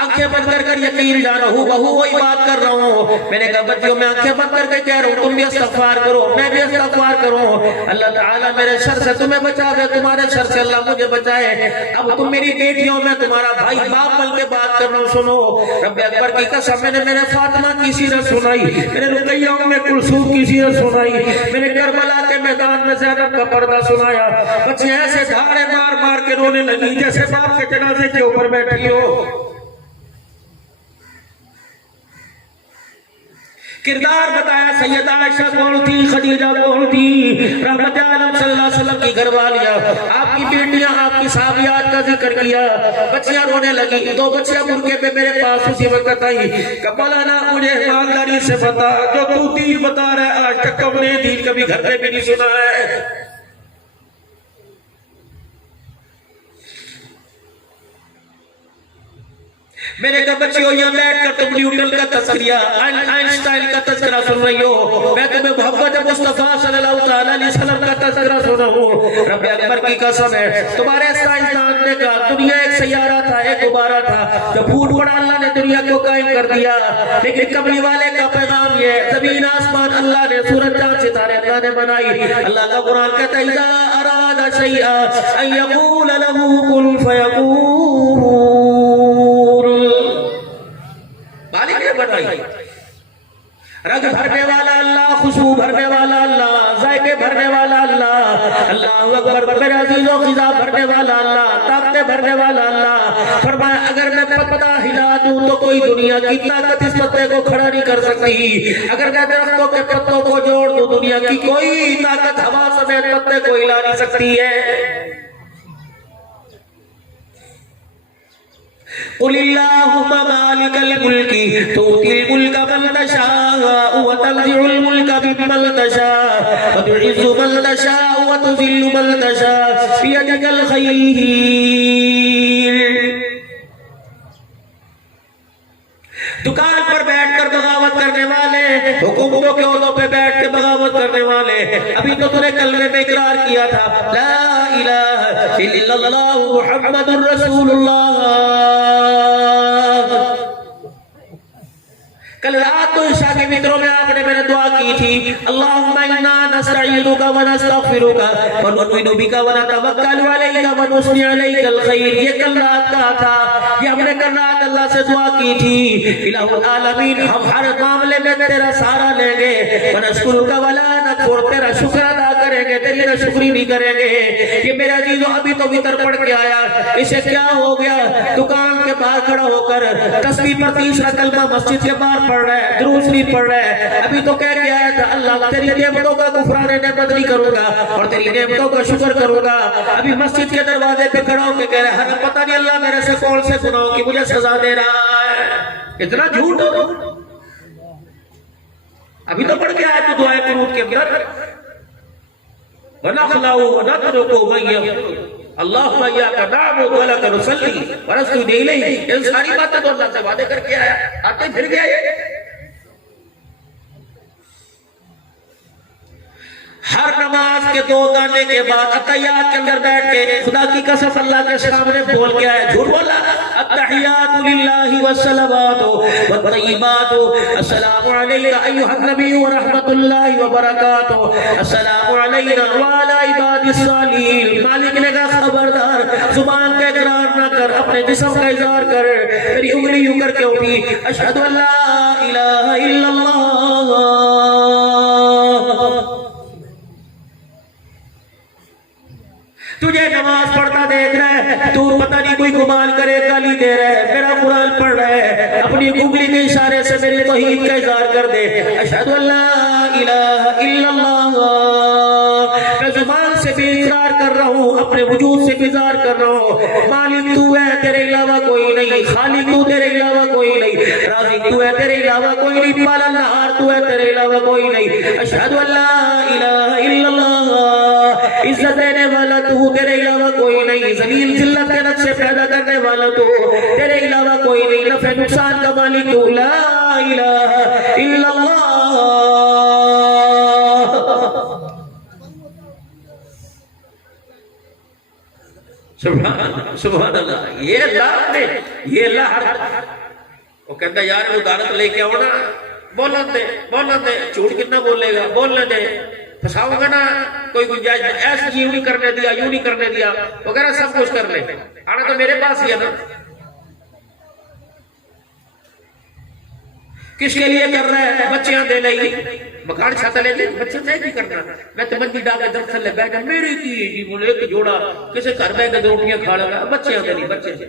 آنکھیں بند کر کر یقین جا رہا ہوں بہو وہی بات کر رہا ہوں۔ میں نے کہا بچیوں میں آنکھیں بند کر کے کہہ رہا ہوں تم بھی استغفار کرو، میں بھی استغفار کروں، اللہ تعالیٰ میرے شر سے تمہیں بچا دے، تمہارے شر سے اللہ مجھے بچائے۔ اب تم میری بیٹیوں میں تمہارا بھائی باپ بن کے بات کر رہا ہوں، سنو۔ رب اکبر کی قسم، میں نے میرے فاطمہ کی سیرت سنائی، میں نے رقیہ میں کلثوم کی سیرت سنائی، میں نے کربلا کے میدان میں زینب کا پردہ سنایا۔ بچے ایسے دھاڑے مار مار کے رونے لگی جیسے باپ کے جنازے کے اوپر بیٹھی ہو۔ کردار بتایا، سیدہ عائشہ کون تھی، خدیجہ کون تھی، رحمت عالم صلی اللہ علیہ وسلم کی گھر والیاں، آپ کی بیٹیاں، آپ کی صحابیات کا ذکر کیا۔ بچیاں رونے لگی، 2 بچیاں برقعے پہ میرے پاس اسی وقت آئی کہ مولانا مجھے ایمانداری سے بتا، جو تو دین بتا رہا ہے آج تک ہم نے دین کبھی گھر میں بھی نہیں سنا ہے۔ میں نے کہا بچیوں یہاں بیٹھ کر تم نیوٹن کا تذکرہ، آئنسٹائن کا تذکرہ سن رہی ہو، میں تمہیں محمد مصطفیٰ صلی اللہ علیہ وسلم کا تذکرہ سنا ہوں۔ رب اکبر کی قسم ہے، تمہارے سائنسدان نے کہا دنیا ایک سیارہ تھا، ایک غبارہ تھا، جو پھوٹ پڑا اللہ نے دنیا کو قائم کر دیا۔ لیکن کملی والے کا پیغام یہ ہے، زمین آسمان اللہ نے، سورج چاند ستارے اللہ نے بنائی۔ اللہ کا قرآن کہتا ہے اذا اراد شیئا ان یقول له کن فیکون، رنگ بھرنے والا اللہ، خوشبو بھرنے والا اللہ، ذائقے بھرنے والا اللہ، اللہ اکبر، میرے عزیزوں غذا بھرنے والا اللہ، طاقتیں بھرنے والا اللہ۔ فرمایا اگر میں پتا ہلا دوں تو کوئی دنیا کی طاقت اس پتے کو کھڑا نہیں کر سکتی، اگر میں درختوں کے پتوں کو جوڑ دوں دنیا کی کوئی طاقت ہوا سمیت پتے کو ہلا نہیں سکتی ہے۔ قل اللہم مالک الملک تؤتی الملک من تشاء وتنزع الملک ممن تشاء وتعز من تشاء وتذل من تشاء بیدک الخیر۔ دکان پر بیٹھ کر بغاوت کرنے والے، حکومتوں کے عہدوں پہ بیٹھ کے بغاوت کرنے والے، ابھی تو تم نے کلمے میں اقرار کیا تھا لا الہ الا اللہ محمد رسول اللہ۔ کل رات تو عشاء کے وتروں میں آپ نے میں نے دعا کی تھی اللہم انا نستعینک ونستغفرک ونؤمن بک ونتوکل علیک ونثنی علیک الخیر۔ یہ کل رات کا تھا، یہ ہم نے کل رات اللہ سے دعا کی تھی الہ العالمین ہم ہر معاملے میں تیرا سہارا لیں گے، ونشکرک ولا نکفر، تیرا شکر ادا کریں گے، تیری ناشکری نہیں کریں گے۔ یہ میرے عزیزو ابھی تو وتر پڑھ کے آیا، اسے کیا ہو گیا، دکان کے باہر کھڑا ہو کر تسبیح پر تیسرا کلمہ مسجد کے باہر پڑھ رہا ہے، دروس نہیں پڑھ رہا ہے۔ ابھی تو کہہ کے آیا تھا اللہ تیری نعمتوں کا غفران نعمت نہیں کروں گا اور تیری نعمتوں کا شکر کروں گا۔ ابھی مسجد کے دروازے پہ کھڑا ہو کے کہہ رہا ہے پتہ نہیں اللہ میرے سے کون سے گناہوں کی مجھے سزا دے رہا ہے۔ اتنا جھوٹ ہو، ابھی تو پڑھ کے آیا تو دعائیں قنوت کے اندر وَنَخْلَعُ وَنَتْرُكُ مَن يَغْفِرُ اللہم ایاک نعبد وَلَکَ نُصَلِّ وَنَسْجُدُ اِلَیک۔ یہ ساری باتیں تو اللہ سے وعدے کر کے آیا، آتے پھر گیا یہ۔ ہر نماز کے 2 گانے کے بعد اتحیات کے اندر بیٹھ کے خدا کی قسم اللہ کے سامنے بول کے آئے، جھوٹ بولا۔ التحیات للہ والصلوات والطیبات السلام علیکہ ایھا النبی ورحمۃ اللہ وبرکاتہ، السلام علینا وعلی عباد الصالحین۔ مالک نے کہا خبردار، زبان کا اقرار نہ کر، اپنے جسم کا اظہار کر. میری انگلی یوں کر کے اٹھی, اشہد ان لا الہ الا اللہ. تجھے نماز پڑھتا دیکھ رہا ہے, تو پتہ نہیں کوئی گمان کرے گالی دے رہا ہے, میرا قرآن پڑھ رہا ہے, اپنی انگلی کے اشارے سے میری توحید کا اظہار کر دے. اشہد ان لا الہ الا اللہ. میں زبان سے بھی اقرار کر رہا ہوں, اپنے وجود سے بھی اظہار کر رہا ہوں, مالک تو ہے, تیرے علاوہ کوئی نہیں, خالق تو تیرے علاوہ کوئی نہیں, رازق تو ہے, تیرے علاوہ کوئی نہیں, پالنہار تو ہے, تیرے علاوہ کوئی نہیں. اشہد ان لا الہ الا اللہ. عزت دینے والا تو, تیرے علاوہ کوئی نہیں, ذلیل ذلت کے نقشے پیدا کرنے والا تو, تیرے علاوہ کوئی نہیں, نفع نقصان کا مالک تو, لا الہ الا اللہ. سبحان اللہ. یہ اللہ نے, یہ اللہ. وہ کہتا یار وہ دارت لے کے آؤ نا, بولن دے, جھوٹ کتنا بولے گا, بولنے دے, پھنساؤ گا نا, کوئی گنجائش نہیں. ایسے یوں نہیں کرنے دیا, یوں نہیں کرنے دیا, وغیرہ سب کچھ کر لے. آنا تو میرے پاس ہی ہے نا. کس کے لیے کر رہا ہے؟ بچیاں دے لئی, مکان چھاتا لے لے, بچے سے نہیں کرنا. میں تو منجی ڈال کے درخت لے بیٹھا, میری کی جی بولے ایک جوڑا کسے گھر بیٹھ کے روٹیاں کھا لگا, بچیاں دے نہیں, بچے سے.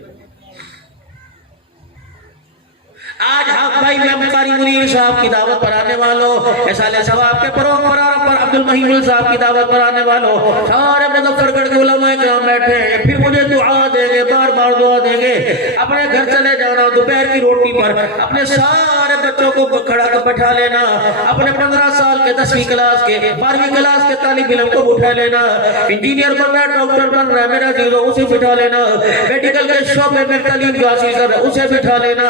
آج حق بھائی میں قاری منیر صاحب کی دعوت پر آنے والوں, احسان ثواب کے پروگرام پر عبد المحیل صاحب کی دعوت پر آنے والوں, سارے مظفر گڑھ کے علماء کرام بیٹھے ہیں. پھر مجھے دعا دیں گے, بار بار دعا دیں گے. اپنے گھر چلے جانا, دوپہر کی روٹی پر اپنے سارے بچوں کو کھڑا کر بٹھا لینا, اپنے 15 سال کے 10ویں کلاس کے 12ویں کلاس کے طالب علم کو بٹھا لینا, انجینئر بن رہا ہے, ڈاکٹر بن رہا ہے, میرا عزیزو اسے بٹھا لینا, میڈیکل کے شعبے میں تعلیم حاصل کر رہا ہے, اسے بٹھا لینا.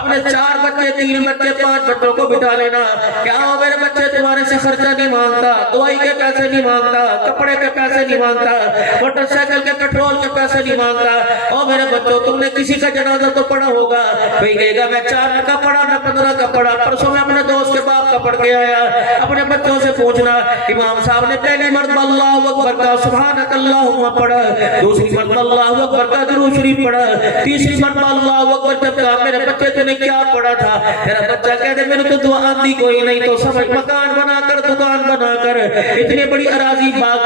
اپنے 4 بچے, 3 بچے, 5 بچوں کو بٹھا لینا. کیا ہو میرے بچے, تمہارے سے خرچہ نہیں مانگتا, دوائی کے پیسے نہیں مانگتا, کپڑے کے پیسے نہیں مانگتا, موٹر سائیکل کے پیٹرول کے پیسے نہیں مانگتا. او میرے بچوں, تم نے کسی کا جنازہ تو پڑھا ہوگا, کوئی کہے گا میں 4 کا پڑھا, میں 15 کا پڑھا. پرسوں میں اپنے دوست کے باپ کا پڑھ کے آیا. اپنے بچوں سے پوچھنا, امام صاحب نے پہلی مرتبہ اللہ اکبر کا سبحانک اللہم پڑھا, دوسری مرتبہ اللہ اکبر کا درود شریف پڑھا, تیسری مرتبہ اللہ اکبر جب کہا, میرے بچے تو نے کیا پڑھا تھا؟ میرا بچہ کہتے میرے تو دعا آتی کوئی نہیں, تو سمجھ مکان بنا کر, دکان بنا کر, اتنی بڑی اراضی باغ,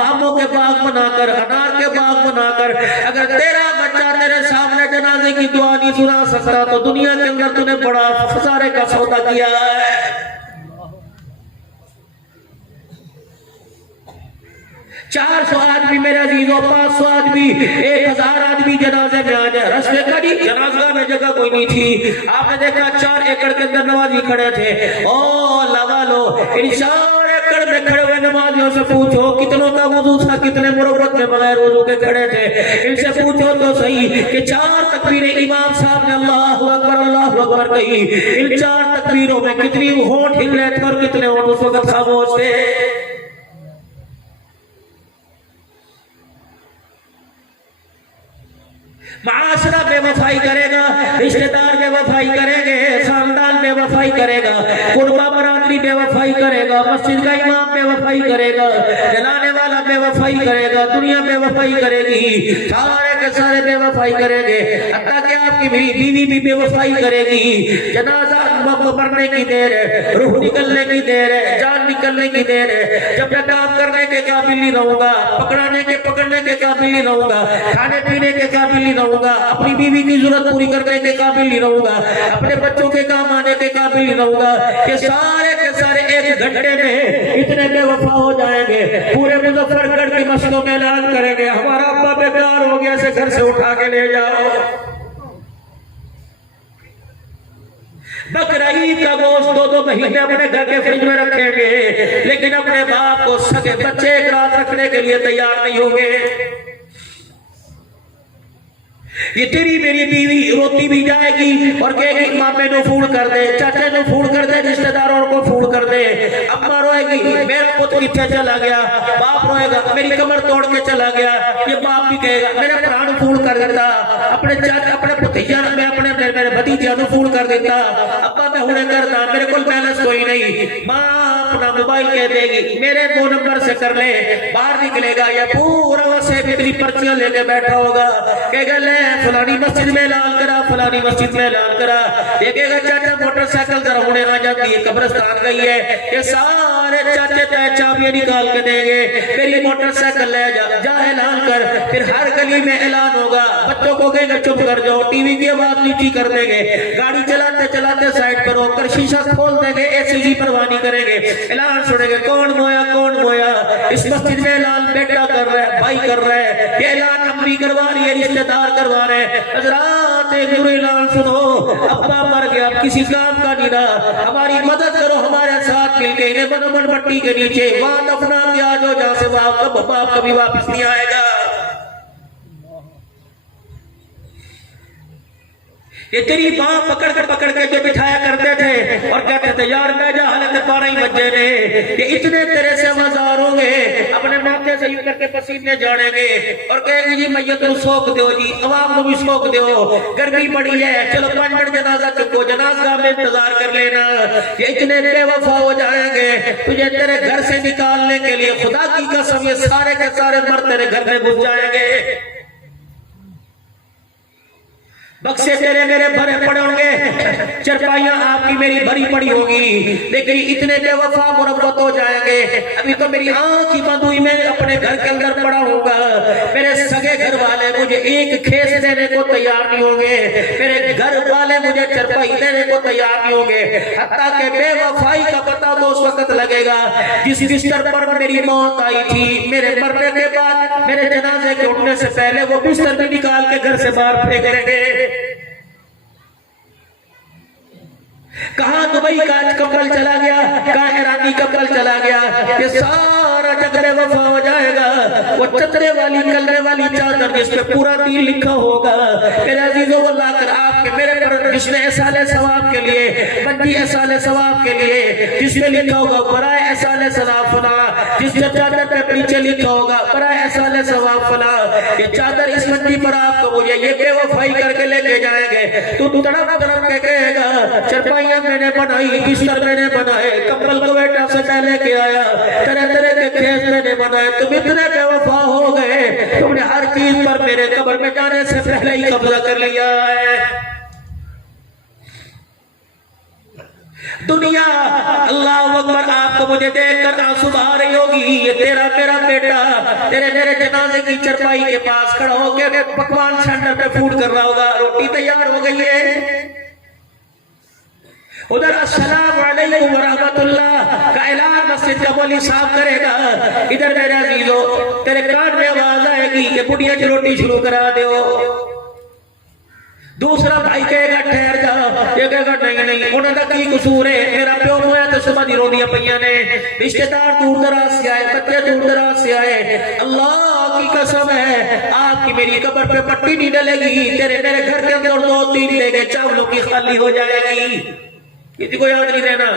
آموں کے باغ بنا کر, انار کے باغ بنا کر, اگر تیرا بچہ تیرے سامنے جنازے کی دعا نہیں سنا سکتا تو دنیا کے اندر تو نے بڑا خسارے کا سودا کیا ہے. 400 آدمی میرے عزیزوں, 500 آدمی, 1000 آدمی جنازے میں آ جائے. رستے کا جی جنازہ میں جگہ کوئی نہیں تھی. آپ نے دیکھا 4 ایکڑ کے اندر نمازی کھڑے تھے. او لگا لو, ان 4 ایکڑ میں کھڑے ہوئے نمازیوں سے پوچھو کتنوں کا وضو تھا, کتنے مربت میں بغیر وضو کے کھڑے تھے. ان سے پوچھو تو صحیح کہ 4 تکبیریں امام صاحب نے اللہ اکبر کہی, ان 4 تکبیروں میں کتنی ہونٹ ہل رہے تھے اور کتنے ہونٹ اس وقت خاموش تھے. معاشرہ بے وفائی کرے گا, رشتہ دار بے وفائی کریں گے, خاندان بے وفائی کرے گا, قربہ برادری بے وفائی کرے گا, مسجد کا امام بے وفائی کرے گا, جلانے والا بے وفائی کرے گا, دنیا بے وفائی کرے گی, سارے کے سارے بے وفائی کریں گے. حتیٰ کہ آپ کی بیوی بھی بے وفائی کرے گی. جنازہ مرنے کی دیر ہے, روح نکلنے کی دیر ہے, جان نکلنے کی دیر ہے. جب میں کام کرنے کے قابل نہیں رہوں گا, پکڑنے کے قابل نہیں رہوں گا, کھانے پینے کے قابل نہیں رہوں گا, اپنی بیوی کی ضرورت پوری کرنے کے قابل نہیں رہوں گا, اپنے بچوں کے کام آنے کے قابل نہیں رہوں گا, کہ سارے کے سارے 1 گھنٹے میں اتنے بے وفا ہو جائیں گے, پورے مظفر گڑھ کی مسجدوں میں اعلان کریں گے ہمارا ابا بے پیار ہو گیا, اسے گھر سے اٹھا کے لے جاؤ. بقرہ عید کا گوشت 2 مہینے اپنے گھر کے فریج میں رکھیں گے, لیکن اپنے باپ کو سگے بچے 1 رات رکھنے کے لیے تیار نہیں ہوں گے. یہ تیری میری بیوی روتی بھی جائے گی اور کہے گی مامے نو فون کر دے, چاچے نو فون کر دے, رشتہ داروں کو فون کر دے. اماں روئے گی میرا پتر کتنے چلا گیا, باپ روئے گا میری کمر توڑ کے چلا گیا. یہ باپ بھی کہے گا میرا بھرا نو فون کر دیتا, اپنے چاچا اپنے بھتیجا میں اپنے میرے بھتیجا نو فون کر دیتا, ابا میں ہونے کرتا, میرے کول بیلنس کوئی نہیں. ماں اپنا موبائل کہہ دے گی میرے 2 نمبر سے کر لے, باہر نکلے گا یا پورا وسے اتنی پرچیاں لے کے بیٹھا ہوگا, کہے گا لے فلانی مسجد میں اعلان کرا, فلانی مسجد میں اعلان کرا. یہ کہے گا چاچا موٹر سائیکل ذرا ہونے آ جاتی ہے, قبرستان گئی ہے. یہ سارے چاچے تے چابیاں نکال کے دیں گے, میری موٹر سائیکل لے جا اعلان کر. پھر ہر گلی میں اعلان ہوگا, بچوں کو کہے گا چپ کر جاؤ, ٹی وی کی آواز نیچی کر دیں گے, گاڑی چلاتے چلاتے سائڈ پر ہو کر شیشہ کھول دیں گے, ایسی جی پرواہ نہیں کریں گے. اعلان سنیں گے کون گویا کون گویا, اس مسجد میں اعلان بیٹا کر رہا ہے, بھائی کر رہا ہے, یہ اعلان امی کروا رہی ہے, رشتہ دار کروا رہے ہیں. حضرات ایک ضرور اعلان سنو, ابا مر گیا کسی کام کا نہیں رہا, ہماری مدد کرو, ہمارے ساتھ مل کے انہیں بنمن مٹی کے نیچے وہاں دفنا دیا جو جہاں سے باپ کبھی واپس نہیں آئے گا. یہ تیری ماں پکڑ کے جو بٹھایا کرتے تھے اور کہتے تھے یار میں جا حالت 12 ہی بجے نے, یہ اتنے تیرے سے آزار ہوں گے, اپنے ماتھے سے یوں کر کے پسینے جاڑیں گے اور کہیں گے جی میت کو سوک دیو, جی عوام کو بھی سوک دیو, گرمی بڑی ہے, چلو 5 منٹ جنازہ چکو, جنازہ میں انتظار کر لینا. یہ اتنے بے وفا ہو جائیں گے, تجھے تیرے گھر سے نکالنے کے لیے خدا کی قسم یہ سارے کے سارے مرد تیرے گھر میں گھس جائیں گے. بکسے تیرے میرے بھرے پڑے ہوں گے, چرپائیاں آپ کی میری بھری پڑی ہوگی, لیکن اتنے بے وفا مربت ہو جائیں گے. ابھی تو میری آنکھ کی بندوئی میں اپنے گھر کے اندر پڑا ہوگا, میرے سگے گھر والے مجھے ایک کھیس دینے کو تیار نہیں ہوں گے, میرے گھر والے مجھے چرپائی دینے کو تیار نہیں ہوں گے. حتیٰ کہ بے وفائی کا پتہ تو اس وقت لگے گا جس بستر پر میری موت آئی تھی, میرے مرنے کے بعد میرے جنازے کے اٹھنے سے پہلے وہ بستر بھی نکال کے گھر سے باہر پھینک دیں گے. کہاں دبئی کا کپل چلا گیا, کہاں ایرانی کپل چلا گیا, یہ سارا جگ بے وفا ہو جائے گا. وہ چترے والی کلرے والی چادر جس پہ پورا دین لکھا ہوگا, میرے عزیزوں وہ لا کر آپ کے میرے پر جس نے احسان ثواب کے لیے, بندی احسان ثواب کے لیے جس پہ لکھا ہوگا برائے احسان ثواب فلاں, جس چادر پہ نیچے لکھا ہوگا برائے احسان ثواب فلاں, یہ چادر اس بندی پر آپ کو مجھے یہ بے وفائی کر کے لے کے جائیں گے. تو تڑپ تڑپ کے کہے گا چرپائیاں میں نے بنائی, بستر میں نے بنائے, کمبل کو بیٹا سے میں لے کے آیا, طرح طرح کے کھیس میں نے بنائے, تم اتنے بے وفا ہو گئے, تم نے ہر چیز پر میرے قبر میں جانے سے پہلے ہی قبضہ کر لیا ہے. دنیا اللہ اکبر آپ کو مجھے دیکھ کر آنسو بہا رہی ہوگی, یہ تیرا میرا بیٹا تیرے میرے جنازے کی چرپائی کے پاس کھڑا ہو کے پکوان سینٹر پہ فوڈ کر رہا ہوگا, روٹی تیار ہو گئی ہے, ادھر السلام علیکم ورحمت اللہ کا اعلان مسجد کا مولی صاحب کرے گا, ادھر میرے عزیزو تیرے کان میں آواز آئے گی کہ بڑھیا کی روٹی شروع کرا دیو. دوسرا بھائی کہے گا ٹھہر جا, یہ کہے گا نہیں انہوں نے کی قصور ہے, میرا پیو مویا تو صبح دی روندیاں پئیاں نے, رشتہ دار دور دراز سے آئے, بچے دور دراز سے آئے, اللہ کی قسم ہے آپ کی میری قبر پہ پٹی نہیں ڈلے گی, تیرے میرے گھر کے اندر 2-3 لے گے چاولوں کی خالی ہو جائے گی. کسی کو یاد نہیں رہنا,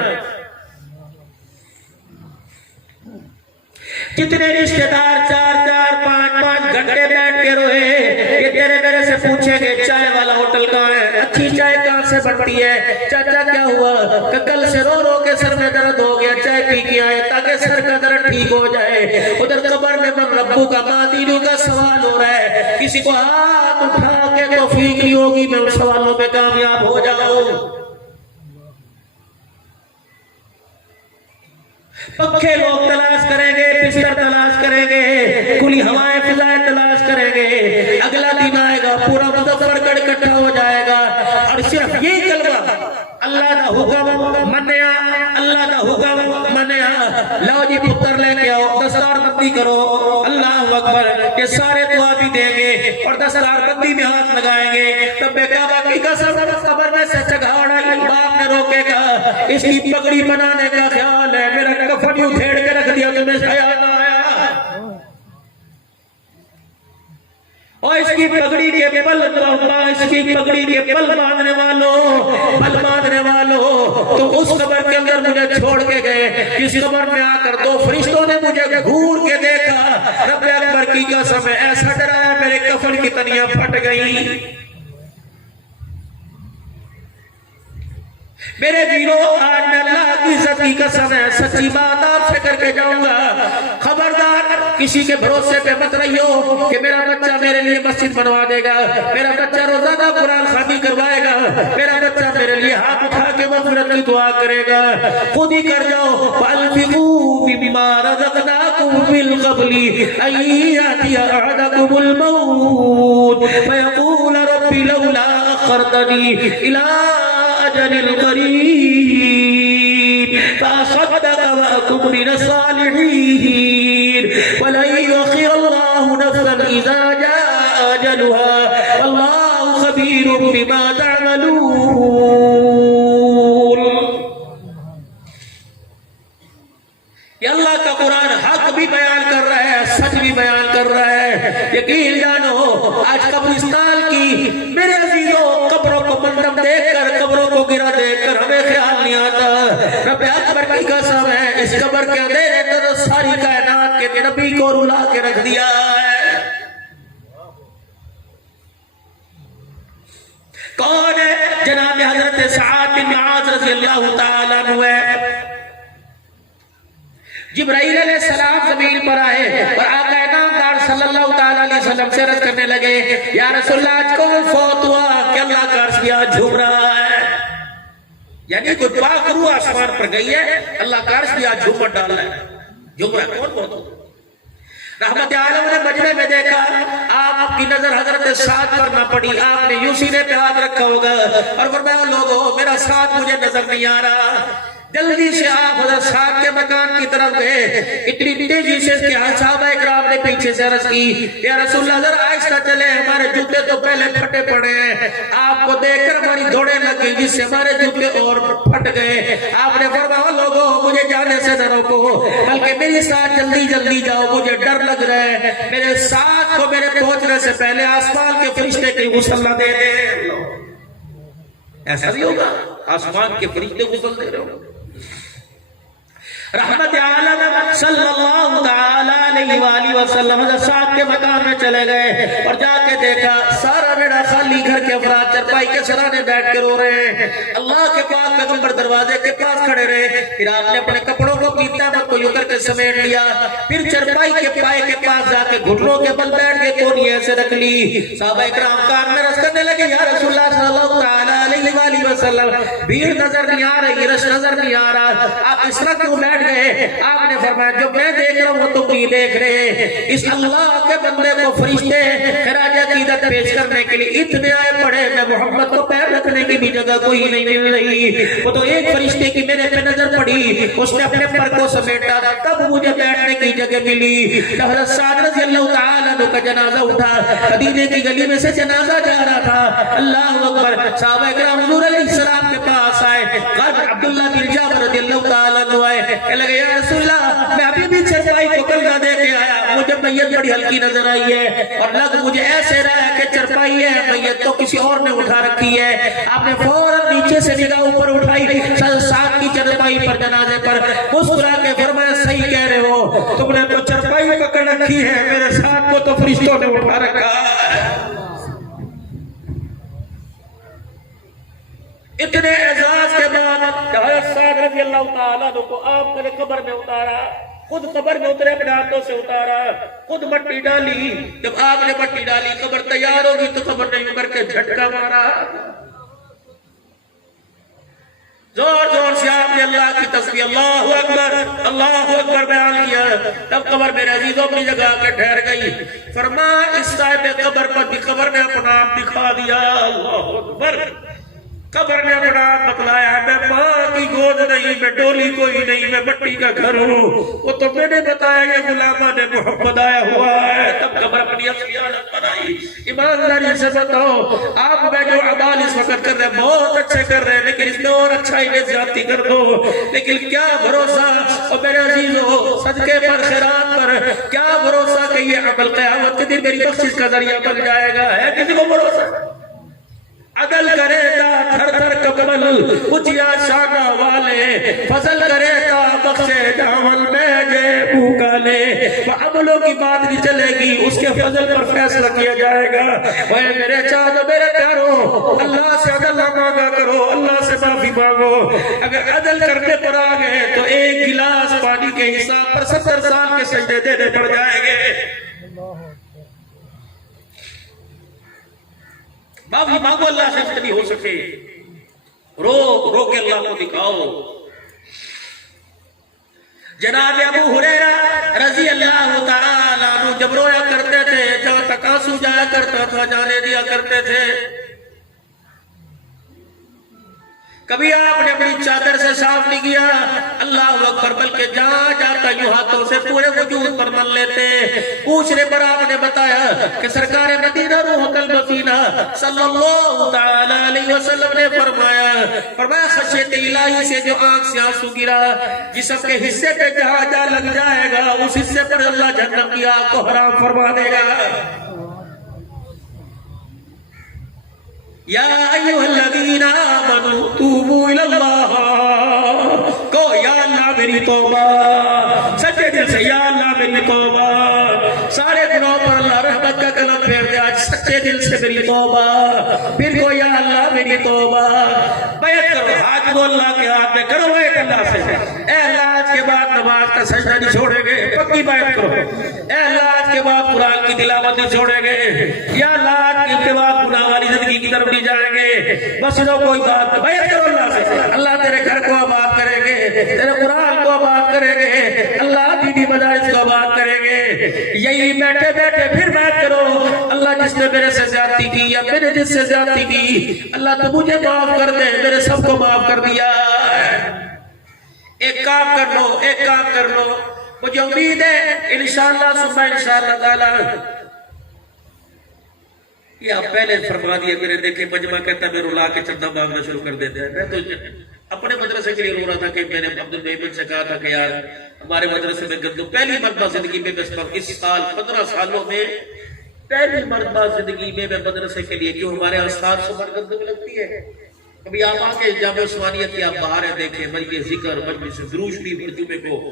جتنے رشتہ دار 4-5 گھنٹے بیٹھ کے روئے, یہ تیرے میرے سے پوچھیں گے چائے والا ہوٹل کہاں ہے, اچھی چائے کہاں سے بنتی ہے, چاچا کیا ہوا, کہ کل سے رو رو کے سر میں درد ہو گیا, چائے پی کے آئے تاکہ سر کا درد ٹھیک ہو جائے. ادھر قبر میں من ربو کا ماں دینوں کا سوال ہو رہا ہے, کسی کو ہاتھ اٹھا کے توفیق نہیں ہوگی میں ان سوالوں پہ کامیاب ہو جاؤں. پکھے لوگ تلاش کریں گے, بستر تلاش کریں گے, کھلی ہوائیں فضائیں تلاش کریں گے, اگلا دن آئے گا پورا مظفر گڑھ اکٹھا ہو جائے گا اور صرف یہ کلمہ اللہ دا حکم منیا, اللہ دا حکم منیا, لاؤ جی پتر لے کے آؤ, دستار بندی کرو, اللہ اکبر, یہ سارے دعا بھی دیں گے اور دستار بندی میں ہاتھ لگائیں گے. تب بے کعبہ کی قسم قبر میں سے چگاڑا باپ نے روکے گا, اس کی پگڑی بنانے کا خیال ہے, میرا کفن یوں پھیڑ کے رکھ دیا تمہیں خیال نہ آیا, اور اس کی پگڑی کے پل, اس کی پگڑی کے پل باندھنے والوں تو اس قبر کے اندر مجھے چھوڑ کے گئے, جس قبر میں آ کر 2 فرشتوں نے مجھے گھور کے دیکھا, رب اکبر کی قسم ایسا ڈرایا میرے کفن کی تنیاں پھٹ گئی. میرے جیرو آج میں اللہ کی عزت کی قسم ہے سچی بات آپ سے کر کے جاؤں گا، خبردار کسی کے بھروسے پہ مت رہیو کہ میرا بچہ میرے لیے مسجد بنوا دے گا، میرا بچہ روزانہ قرآن خوانی کروائے گا، میرا بچہ میرے لیے ہاتھ اٹھا کے مغفرت کی دعا کرے گا، خود ہی کر جاؤ۔ فَأَنْفِقُوا مِمَّا رَزَقْنَاكُمْ مِنْ قَبْلِ أَنْ يَأْتِيَ أَحَدَكُمُ الْمَوْتُ فَيَقُولَ رَبِّ لَوْلَا أَخَّرْتَنِي إِلَىٰ أَجَلٍ قَرِيبٍ فَأَصَدَّقَ وَأَكُن مِّنَ الصَّالِحِينَ وَلَن يُؤَخِّرَ اللَّهُ نَفْسًا إِذَا جَاءَ أَجَلُهَا وَاللَّهُ خَبِيرٌ بِمَا تَعْمَلُونَ۔ یہ اللہ کا قرآن حق بھی بیان کر رہا ہے، سچ بھی بیان کر رہا ہے۔ یقین جانو آج قبرستان کی میرے عزیزوں قبروں کو منظر دیکھ کر، قبروں کو گرا دیکھ کر ہمیں خیال نہیں آتا رب اکبر کی قسم ہے اس قبر کے اندھیرے تو ساری کائنات کے نبی کو رلا کے رکھ دیا ہے۔ کون ہے؟ جناب حضرت سعد بن معاذ رضی اللہ تعالیٰ عنہ ہے۔ جبرائیل علیہ السلام زمین پر آئے اور آقا نامدار صلی اللہ تعالیٰ علیہ وسلم سے عرض کرنے لگے یا رسول اللہ آج کون فوت ہوا کہ اللہ کا عرش بھی آج جھوم رہا ہے، یعنی کوئی پاک روح آسمان پر گئی ہے، اللہ کا عرش بھی آج جھوم ڈال رہا ہے، جھوم رہا ہے۔ کون فوت ہوا؟ رحمت عالم نے مجمع میں دیکھا، آپ کی نظر حضرت سعد پر نہ پڑی، آپ نے یوں سینے پہ ہاتھ رکھا ہوگا اور فرمایا لوگوں میرا سعد مجھے نظر نہیں آ رہا۔ جلدی سے آپ حضرت سعد کے مکان کی طرف گئے، اتنی تیزی سے کہ صحابہ اکرام نے پیچھے سے عرض کی یا رسول اللہ ذرا آہستہ چلے، ہمارے جوتے تو پہلے پھٹے پڑے ہیں، آپ کو دیکھ کر ہماری دوڑیں لگ گئی جس سے ہمارے جوتے اور پھٹ گئے۔ آپ نے فرمایا لوگوں مجھے جانے سے نہ روکو بلکہ میرے ساتھ جلدی جلدی جاؤ، مجھے ڈر لگ رہا ہے، میرے ساتھ کو میرے پہنچنے سے پہلے آسمان کے فرشتے کی غسل نہ دے دے۔ ایسا نہیں ہوگا، آسمان کے فرشتے غسل دے رہے ہو۔ رحمت عالم صلی اللہ تعالیٰ علیہ وآلہ وسلم حضرت سعد کے مکان میں چلے گئے اور جا کے دیکھا سارا بیڑا خالی، گھر کے افراد چرپائی کے سرانے بیٹھ کے رو رہے ہیں۔ اللہ کے پاک پیغمبر دروازے کے پاس کھڑے رہے، پھر آپ نے اپنے کپڑوں کو کی تہمت کو یوں کر کے سمیٹ لیا، پھر چرپائی کے پائے کے پاس جا کے گھٹنوں کے بل بیٹھ کے کونی ایسے رکھ لی۔ صحابہ اکرام کان میں رس کرنے لگے یا رسول اللہ صلی اللہ تعالیٰ علیہ وآلہ وسلم بھیڑ نظر نہیں آ رہی، رش نظر نہیں آ رہا، آپ اس طرح کیوں بیٹھ گئے؟ آپ نے فرمایا جو میں دیکھ رہا ہوں وہ تم نہیں دیکھ رہے۔ اس اللہ کے بندے کو فرشتے خراج عقیدت پیش کرنے کے لیے اتنے آئے پڑے، میں محمد کو پیر رکھنے کی بھی جگہ کوئی نہیں مل رہی۔ وہ تو ایک فرشتے کی میرے پہ نظر پڑی، اس نے اپنے پر کو سمیٹا، تب مجھے بیٹھنے کی جگہ ملی۔ جب حضرت سعد رضی اللہ تعالیٰ عنہ کا جنازہ اٹھا، خدیجہ کی گلی میں سے جنازہ جا رہا تھا، اللہ اکبر، صحابہ کرام حضور علیہ السلام کے پاس آئے، غازی عبداللہ بن جابر رضی اللہ تعالیٰ عنہ آئے، کہ لگے یا رسول اللہ میں ابھی بھی چرپائی کو کلگا دے کے آیا، مجھے میت بڑی ہلکی نظر آئی ہے اور لگ مجھے ایسے رہا ہے کہ چرپائی ہے میت تو کسی اور نے اٹھا رکھی ہے۔ آپ نے فوراً نیچے سے نگاہ اوپر اٹھائی، سعد کی چرپائی پر جنازے پر مسکرا کے فرمایا صحیح کہہ رہے ہو، تم نے تو چرپائی پکڑ رکھی ہے، میرے ساتھ کو تو فرشتوں نے اٹھا رکھا ہے۔ اتنے اعزاز کے بعد حضرت سعد رضی اللہ تعالیٰ عنہ کو آپ نے قبر میں اتارا، خود قبر میں اترے، اپنے ہاتھوں سے اتارا، خود مٹی ڈالی۔ جب آپ نے مٹی ڈالی قبر تیار ہوگی تو قبر نے یوں کر کے جھٹکا مارا، زور زور سے آپ نے اللہ کی تسبیح اللہ اکبر بیان کیا۔ تب قبر میرے عزیزوں اپنی جگہ کے ٹھہر گئی۔ فرمایا اس صاحب قبر پر بھی قبر نے اپنا آپ دکھا دیا، اللہ اکبر، قبر نے اپنا آپ بتلایا، میں ماں کی گود نہیں، میں ڈولی کوئی نہیں، میں مٹی کا گھر ہوں، وہ تو میں نے بتایا کہ غلامان محمد آیا ہوا ہے۔ تب قبر اپنی اصلی حالت بنائی۔ ایمانداری سے بتاؤ آپ میں جو اعمال اس وقت کر رہے ہیں بہت اچھے کر رہے ہیں، لیکن اس میں اور اچھائی میں زیادتی کر دو، لیکن کیا بھروسہ اور میرے عزیزو صدقے پر خیرات پر کیا بھروسہ کہ یہ عمل قیامت کے دن میری بخشش کا ذریعہ بن جائے گا؟ ہے کسی کو بھروسہ؟ عدل کرے تا تھر تھر کمل اچیا شانہ والے فضل کرے تا بخشے جاول میں جے بھوکا لے وہ عملوں کی بات نہیں چلے گی اس کے فضل پر فیصلہ کیا جائے گا وہ میرے چاہدو میرے پیارو اللہ سے عدل مانگا کرو اللہ سے معافی مانگو اگر عدل کرنے پر آگئے تو ایک گلاس پانی کے حساب پر 70 سال کے سجدے دینے پڑ جائیں گے معافی مانگو اللہ سے جتنی ہو سکے رو کے اللہ کو دکھاؤ جناب ابو ہریرہ رضی اللہ تعالیٰ عنہ جب رویا کرتے تھے جہاں تک آنسو جایا کرتا تھا جانے دیا کرتے تھے کبھی آپ نے اپنی چادر سے صاف نہیں کیا اللہ اکبر بلکہ جہاں جاتا یوں ہاتھوں سے پورے وجود پر مل لیتے پوچھنے پر آپ نے بتایا کہ سرکار مدینہ روح المدینہ صلی اللہ تعالی علیہ وسلم نے فرمایا خشیت الہی سے جو آنکھ سے آنسو گرا جسم کے حصے پہ جہاں جا لگ جائے گا اس حصے پر اللہ جہنم کی آگ کو حرام فرما دے گا یا ایوہ الذین آمنوا توبوا الاللہ کو یا اللہ میری توبہ سچے دل سے یا اللہ میری توبہ سارے گناہوں پر اللہ رحمت کا کلم پھیر دے آج سچے دل سے میری توبہ پھر کو یا اللہ میری توبہ بیعت کرو ہاتھ کو اللہ کے ہاتھ میں کرو بیعت اللہ سے اے اللہ آج کے بعد نماز کا سجدہ نہیں چھوڑیں گے پکی بیعت کرو اے اللہ آج کے بعد قرآن کی تلاوت نہیں چھوڑیں گے یا اللہ آج کے بعد گناہ والی زندگی کی طرف نہیں جائیں گے بس نو کوئی بات بیعت کرو اللہ سے اللہ تیرے گھر کو آباد کریں گے تیرے قرآن کو آباد کریں گے اللہ دیدی مدارس کو آباد کریں گے یہی بیٹھے بیٹھے پھر بیعت کرو اللہ جس نے میرے سے زیادتی کی یا میرے جس سے زیادتی کی اللہ تو مجھے معاف کر دے میرے سب کو معاف کر دیا ایک کام کر لو مجھے امید ہے انشاءاللہ ثم انشاءاللہ تعالی یہ آپ پہلے فرما دیا میرے دیکھیں مجمع کہتا میں رلا کے چندہ مانگنا شروع کر دیتے ہیں میں تو اپنے مدرسے کے لیے رو رہا تھا کہ میں نے عبد المحمد سے کہا تھا کہ یار ہمارے مدرسے میں گندم پہلی مرتبہ زندگی میں اس سال 15 سالوں میں پہلی مرتبہ زندگی میں مدرسے کے لیے کیوں ہمارے استاد سے گندم لگتی ہے کبھی آپ آ کے جامع عثمانیت کی آپ باہر دیکھیں مجلس ذکر مجلس دروش بھی جمعے کو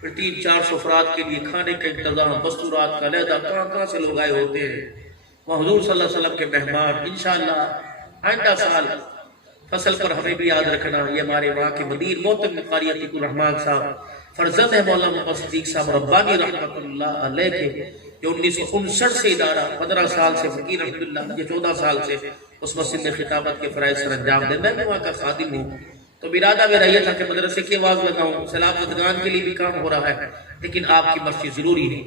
پھر 300-400 افراد کے لیے کھانے کا انتظام مستورات کا علیحدہ کہاں سے لوگ آئے ہوتے ہیں وہ حضور صلی اللہ علیہ وسلم کے مہمان انشاءاللہ آئندہ سال فصل پر ہمیں بھی یاد رکھنا یہ ہمارے وہاں کے مدیر محترم قاری عتیق الرحمن صاحب فرزند ہے مولانا محمد صدیق صاحب ربانی رحمۃ اللہ علیہ کے جو 1959 سے ادارہ 15 سال سے فقیر الحمدللہ یہ 14 سال سے اس مسجد میں خطابت کے فرائض سر انجام دے میں وہاں کا خادم ہوں تو ارادہ میرا یہ تھا کہ مدرسے کی آواز لگاؤں سلامتگان کے لیے بھی کام ہو رہا ہے لیکن آپ کی مسجد ضروری ہے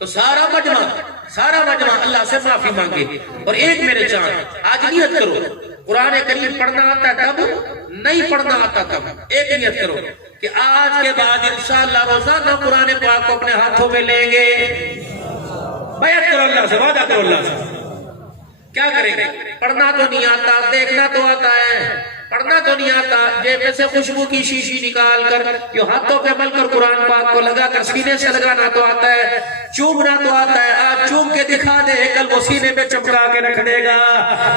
تو سارا مجمع اللہ سے معافی مانگے اور ایک میرے چاند آج نیت کرو قرآن کریم پڑھنا آتا تب نہیں پڑھنا آتا تب ایک نیت کرو کہ آج کے بعد انشاءاللہ روزانہ قرآن پاک کو اپنے ہاتھوں میں لیں گے بیعت کرو اللہ سے وعدہ کرو اللہ سے کیا کریں گے پڑھنا تو نہیں آتا دیکھنا تو آتا ہے پڑھنا تو نہیں آتا جیب میں سے خوشبو کی شیشی نکال کر جو ہاتھوں پہ مل کر قرآن پاک کو لگا کر سینے سے لگانا تو آتا ہے چومنا تو آتا ہے آج چوم کے دکھا دے کل وہ سینے میں چمکا کے رکھ دے گا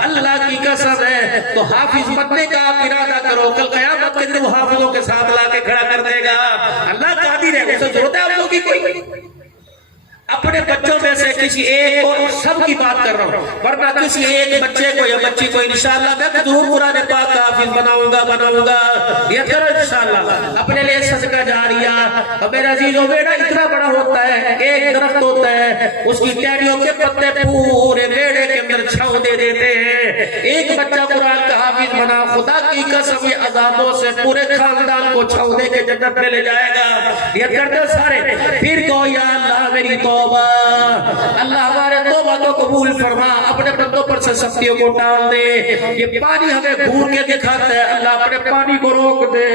اللہ کی قسم ہے تو حافظ بننے کا آپ ارادہ کرو کل قیامت کے دن وہ حافظوں کے ساتھ لا کے کھڑا کر دے گا اللہ قادر ہے اسے ضرورت ہے آپ لوگوں کی کوئی اپنے بچوں میں سے کسی ایک کو سب کی بات کر رہا ہوں ورنہ کسی ایک بچے کو یا بچی کو انشاءاللہ میں ضرور قرآن پاک کا حافظ بناؤں گا یہ کرو انشاءاللہ اپنے لیے صدقہ جاریہ اور میرے عزیزوں بیڑا اتنا بڑا ہوتا ہے ایک درخت ہوتا ہے اس کی ٹہنیوں کے پتے پورے بیڑے کے اندر چھاؤں دے دیتے ہیں ایک بچہ قرآن کا حافظ بنا خدا کی قسم یہ عذابوں سے پورے خاندان کو چھاؤں دے کے جنت میں لے جائے گا یہ کرتے سارے پھر کو یا اللہ میری توبہ اللہ ہمارے توبہ کو قبول فرما اپنے بندوں پر سے سختیوں کو ٹال دے یہ پانی ہمیں گھور کے دکھاتا ہے اللہ اپنے پانی کو روک دے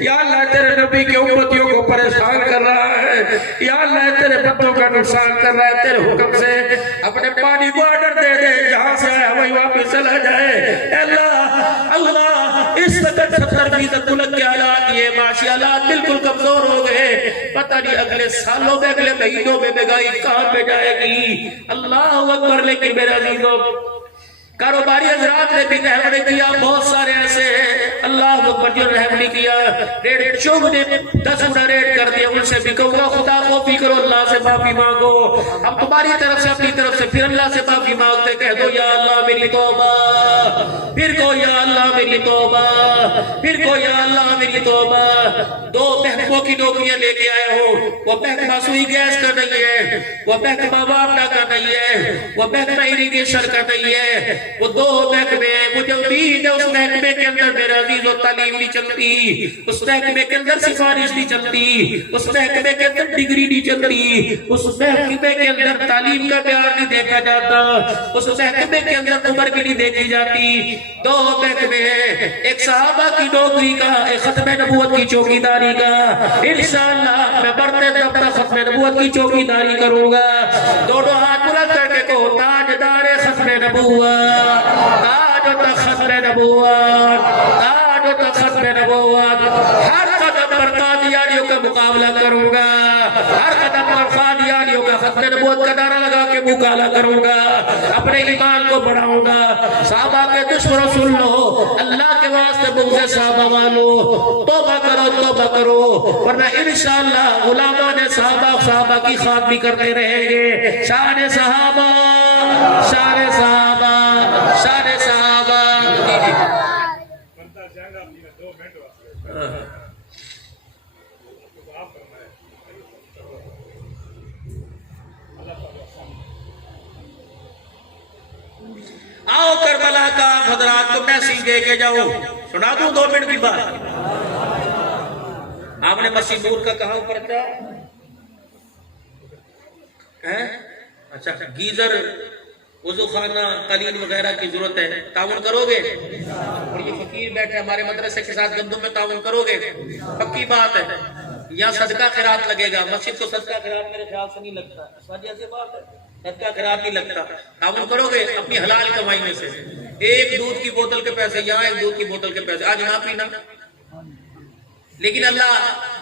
یا اللہ تیرے نبی کے امتیوں کو پریشان کر رہا ہے یا اللہ تیرے بندوں کا نقصان کر رہا ہے تیرے حکم سے اپنے پانی کو آرڈر دے دے جہاں سے آیا وہی واپس چلا جائے اللہ اس وقت 70% ملک کے حالات یہ معاشی حالات بالکل کمزور ہو گئے پتہ نہیں اگلے سالوں میں اگلے مہینوں میں مہنگائی کہاں پہ جائے گی اللہ اکبر لیکن میرے عزیزوں کاروباری حضرات نے بھی رحم نہیں کیا، بہت سارے ایسے اللہ اکبر جو رحم نہیں کیا، ریٹ چوب نے 10 گنا ریٹ کر دیا، ان سے بھی کہوں گا خدا خوفی کرو، اللہ سے معافی مانگو، ہم تمہاری طرف سے اپنی طرف سے پھر اللہ سے معافی مانگتے، کہہ دو یا اللہ میری توبہ، پھر کو یا اللہ میری توبہ، پھر کو یا اللہ میری توبہ۔ 2 محکموں کی نوکریاں لے کے آیا ہوں، وہ محکمہ سوئی گیس کا نہیں ہے، وہ محکمہ واپڈا کا نہیں ہے، وہ محکمہ اریگیشن کا نہیں ہے، وہ 2 محکمے، مجھے امید ہے اس محکمے کے اندر میرا عزیز و تعلیم نہیں چلتی، اس محکمے کے اندر سفارش نہیں چلتی، اس محکمے کے اندر ڈگری نہیں چلتی، اس محکمے کے اندر تعلیم کا معیار نہیں دیکھا جاتا، اس محکمے کے اندر عمر بھی نہیں دیکھی جاتی۔ 2 محکمے ہیں، ایک صحابہ کی نوکری کا، ایک ختم نبوت کی چوکیداری کا۔ انشاءاللہ میں بڑھتے دن اپنا ختم نبوت کی چوکیداری کروں گا۔ دونوں ہاتھ بلند کر کے کہو تاجدار ختم نبوت، تاج و ختم نبوت، تاج و ختم نبوت۔ ہر قدم پر قادیانیوں کا مقابلہ کروں گا، ہر قدم پر قادیانیوں کا ختم نبوت کا نعرہ لگا کے مقابلہ کروں گا، اپنے ایمان کو بڑھاؤں گا۔ صحابہ کے دشمنوں سن لو، اللہ کے واسطے بغض صحابہ والو توبہ کرو، توبہ کرو، ورنہ انشاءاللہ غلامان صحابہ کی خواہ بھی کرتے رہیں گے۔ شان صحابہ، شان صحابہ، شان صحابہ۔ آؤ کربلا کا حضرات کو میسیج دے کے جاؤ، سنا دوں 2 منٹ کی بات۔ آپ نے مسجد نور کا کہاں اوپر تھا؟ اچھا، گیزر، وضو خانہ، قالین وغیرہ کی ضرورت ہے، تعاون کرو گے؟ اور یہ فقیر بیٹھے ہمارے مدرسے کے ساتھ گندم میں تعاون کرو گے؟ پکی بات ہے، یا صدقہ خیرات لگے گا، مسجد کو صدقہ خیرات میرے خیال سے نہیں لگتا، اس وجہ سے بات ہے، صدقہ خیرات نہیں لگتا۔ تعاون کرو گے اپنی حلال کمائی میں سے، ایک دودھ کی بوتل کے پیسے یہاں، ایک دودھ کی بوتل کے پیسے آج نہ پینا، لیکن اللہ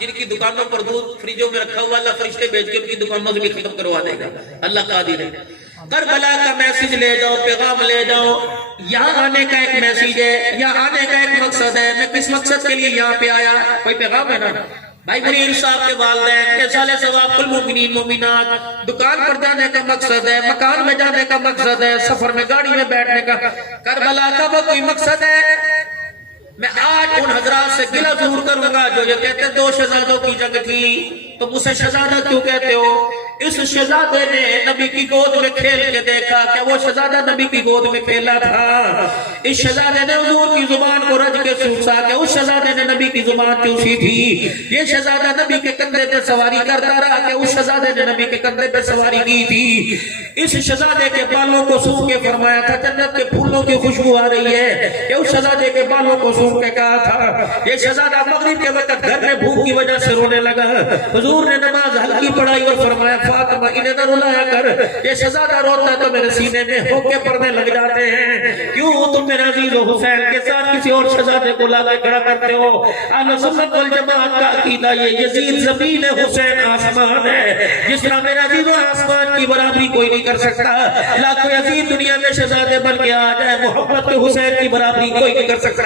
جن کی دکانوں پر دودھ فریجوں میں رکھا ہوا، اللہ فرشتے بھیج کے ان کی دکانوں سے بھی ختم کروا دے گا، اللہ قادر ہے۔ کربلا کا میسیج لے جاؤ، پیغام لے جاؤ۔ یہاں آنے کا ایک میسیج ہے، یہاں آنے کا ایک مقصد ہے۔ میں کس مقصد کے لیے یہاں پہ آیا؟ کوئی پیغام ہے نا بھائی؟ منیر صاحب کے والدین کے سال ثواب المؤمنین مومنات، دکان پر جانے کا مقصد ہے، مکان میں جانے کا مقصد ہے، سفر میں گاڑی میں بیٹھنے کا۔ کربلا کا وہ کوئی مقصد ہے؟ میں آج ان حضرات سے گلہ ضرور کروں گا جو یہ کہتے ہیں 2 شہزادوں کی جنگ تھی، تم اسے شہزادہ کیوں کہتے ہو؟ اس شہزادے نے نبی کی گود میں کھیل کے دیکھا کہ وہ شہزادہ نبی کی گود میں کھیلا تھا۔ اس شہزادے نے حضور کی زبان کو رج کے سوچا کہ اس شہزادے نے نبی کی زبان چوسی تھی۔ یہ شہزادہ نبی کے کندھے پہ سواری کرتا رہا کہ اس شہزادے نے نبی کے کندھے پہ سواری کی تھی۔ اس شہزادے کے بالوں کو سونگھ کے فرمایا تھا جنت کے پھولوں کی خوشبو آ رہی ہے، کہ اس شہزادے کے بالوں کو سونگھ کے کہا تھا۔ یہ شہزادہ مغرب کے وقت گھر میں بھوک کی وجہ سے رونے لگا، حضور نے نماز ہلکی پڑھائی اور فرمایا فاطمہ انہیں نہ رلایا کر، یہ شہزادہ روتا ہے تو میرے سینے میں ہوکے پڑھنے لگ جاتے ہیں، کیوں تم میرے عزیز و حسین کے ساتھ کسی اور شہزادے کو لا کے کھڑا کرتے ہو؟ اہل سنت والجماعت کا عقیدہ یہ یزید زمین ہے، حسین آسمان ہے، جس طرح میرے عزیز و آسمان کی برابری کوئی نہیں کر سکتا، لاکھوں یزید دنیا میں شہزادے بن کے آ جائے، محمد کے حسین کی برابری کوئی نہیں کر سکتا۔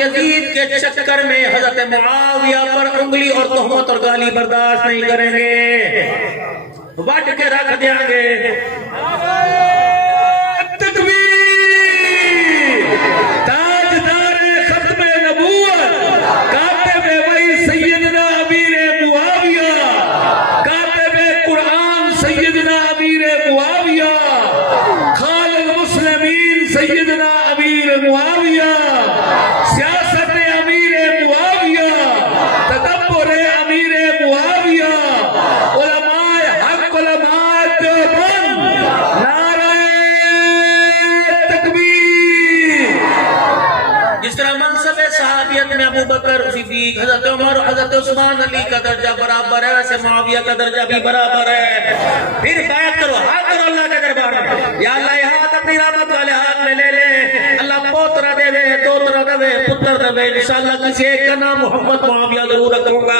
یزید کے چکر میں حضرت معاویہ پر انگلی اور تہمت اور گالی برداشت نہیں کریں گے، بٹ کے رکھ دیں گے۔ تکبیر! تاجدار ختم نبوت، کاتب وحی سیدنا امیر معاویہ، کاتب قرآن سیدنا امیر معاویہ، خال المسلمین سیدنا امیر معاویہ، سیاست امیر معاویہ، تدبر امیر صدیق، حضرت عمر، حضرت عثمان علی کا درجہ برابر ہے، ویسے معاویہ کا درجہ بھی برابر ہے۔ پھر بیعت کرو، ہاتھ کرو اللہ کے دربار میں، یا اللہ یہ ہاتھ اپنی رحمت والے ہاتھ میں لے لے، اللہ پوترا دے وے، دوترا دے وے، پتر دے وے، انشاءاللہ کسی ایک کا نام محمد معاویہ ضرور رکھوں گا۔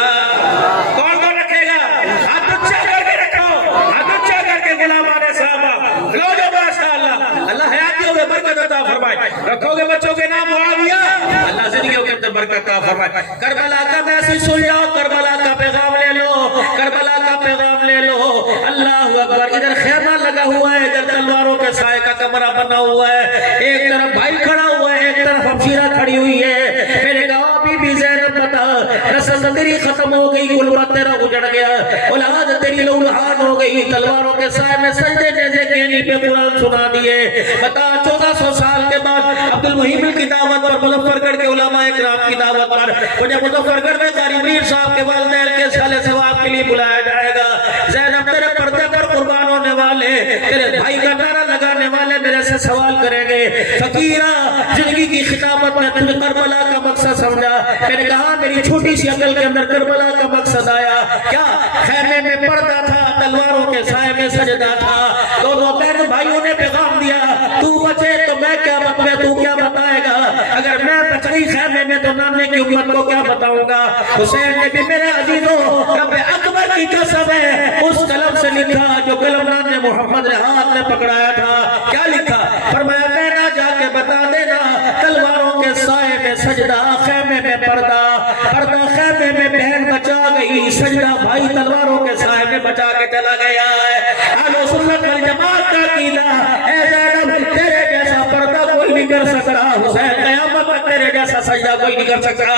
کون کون رکھے گا؟ ہاتھ اچھا کر کے رکھو، ہاتھ اچھا کر کے غلامان صحابہ لو جو ماشاءاللہ، اللہ حیاتیوں میں برکت عطا فرمائے۔ رکھو گے بچوں کے نام معاویہ، اللہ زندگیوں کے اندر برکت عطا فرمائے۔ کربلا کا میسج سن جاؤ، کربلا کا پیغام لے لو، کربلا کا پیغام لے لو۔ اللہ اکبر، ادھر خیمہ لگا ہوا ہے، ادھر تلواروں کے سائے کا کمرہ بنا ہوا ہے، ایک طرف بھائی کھڑا ہوا ہے، ایک طرف ہمشیرہ کھڑی ہوئی ہے۔ میرے کہا بی بی زینب بتا، نسل تیری ختم ہو گئی، غربت تیرا اجڑ گیا، اولاد تیری لولہان ہو گئی، تلواروں کے سائے میں سجدے جیسے کینی پہ قرآن سنا دیے۔ بتا 1400 سال کے بعد عبد المحیم کی دعوت پر، مظفر گڑھ کے علماء اکرام کی دعوت پر مجھے مظفر گڑھ میں قاری مریر صاحب کے والدین کے سالے ثواب کے لیے بلایا جائے گا۔ زینب تیرے پردے پر قربان ہونے والے، تیرے بھائی کا نعرہ لگانے والے میرے سے سوال کریں گے، فقیرہ زندگی کی خطابت میں تجھے کربلا کا مقصد سمجھا؟ میں نے کہا میری چھوٹی سی عقل کے اندر کربلا کا مقصد آیا، کیا خیمے میں پردہ تھا، تلواروں کے سائے میں سجدہ تھا، دونوں بہن بھائیوں نے پیغام دیا تو بچے تو میں کیا تو کیا بتائے گا، اگر میں بچ گئی خیمے میں تو نانے کی امت کو کیا بتاؤں گا۔ حسین نے بھی میرے عزیزوں رب اکبر کی قسم ہے اس قلم سے لکھا جو قلم نانے محمد نے ہاتھ میں پکڑایا تھا، کیا لکھا؟ فرمایا میں نہ جا کے بتا دینا، تلواروں کے سائے میں سجدہ، خیمے میں پردہ، پردہ خیمے میں بہن بچا گئی، سجدہ بھائی تلواروں کے سائے میں بچا کے چلا گیا ہے۔ اہل سنت والجماعت کا عقیدہ، اے زینب تیرے جیسا پردہ کوئی نہیں کر سکتا، حسین قیامت میں تیرے جیسا سجدہ کوئی نہیں کر سکتا۔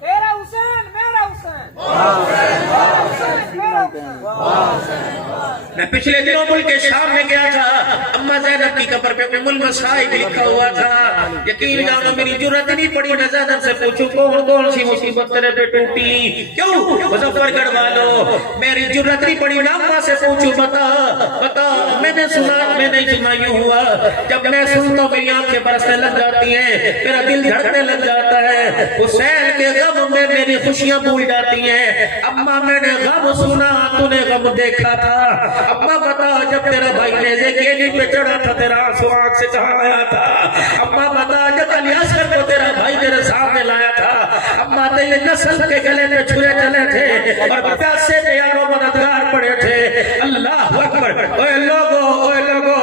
تیرا حسین میرا حسین، میں پچھلے دنوں ملک شام میں گیا تھا، اما زینب کی قبر پہ ام المصائب لکھا ہوا تھا۔ یقین جانو میری جرات نہیں پڑی میں زینب سے پوچھوں کون کون سی مصیبت تیرے پہ ٹوٹی، کیوں مظفر گڑھ والو میری جرات نہیں پڑی میں اما سے پوچھوں بتا میں نے سنا، میں نہیں سنا، یوں ہوا جب میں سنتا ہوں میری آنکھیں برسنے لگ جاتی ہیں، میرا دل دھڑکنے لگ جاتا ہے، حسین کے غم میں میری خوشیاں بھول جاتی ہیں۔ اما میں نے غم سنا تو نے غم دیکھا تھا، اما بتا جب تیرا بھائی نیزے گیلی پہ چڑھا تھا تیرا آنسو آنکھ سے کہاں آیا تھا، اما بتا جب علی اصغر کو تیرا بھائی تیرے سامنے لایا تھا، اما تیرے نسل کے گلے میں چھرے چلے تھے اور پیسے پہ یاروں مددگار پڑے تھے۔ اللہ اکبر، اوے لوگو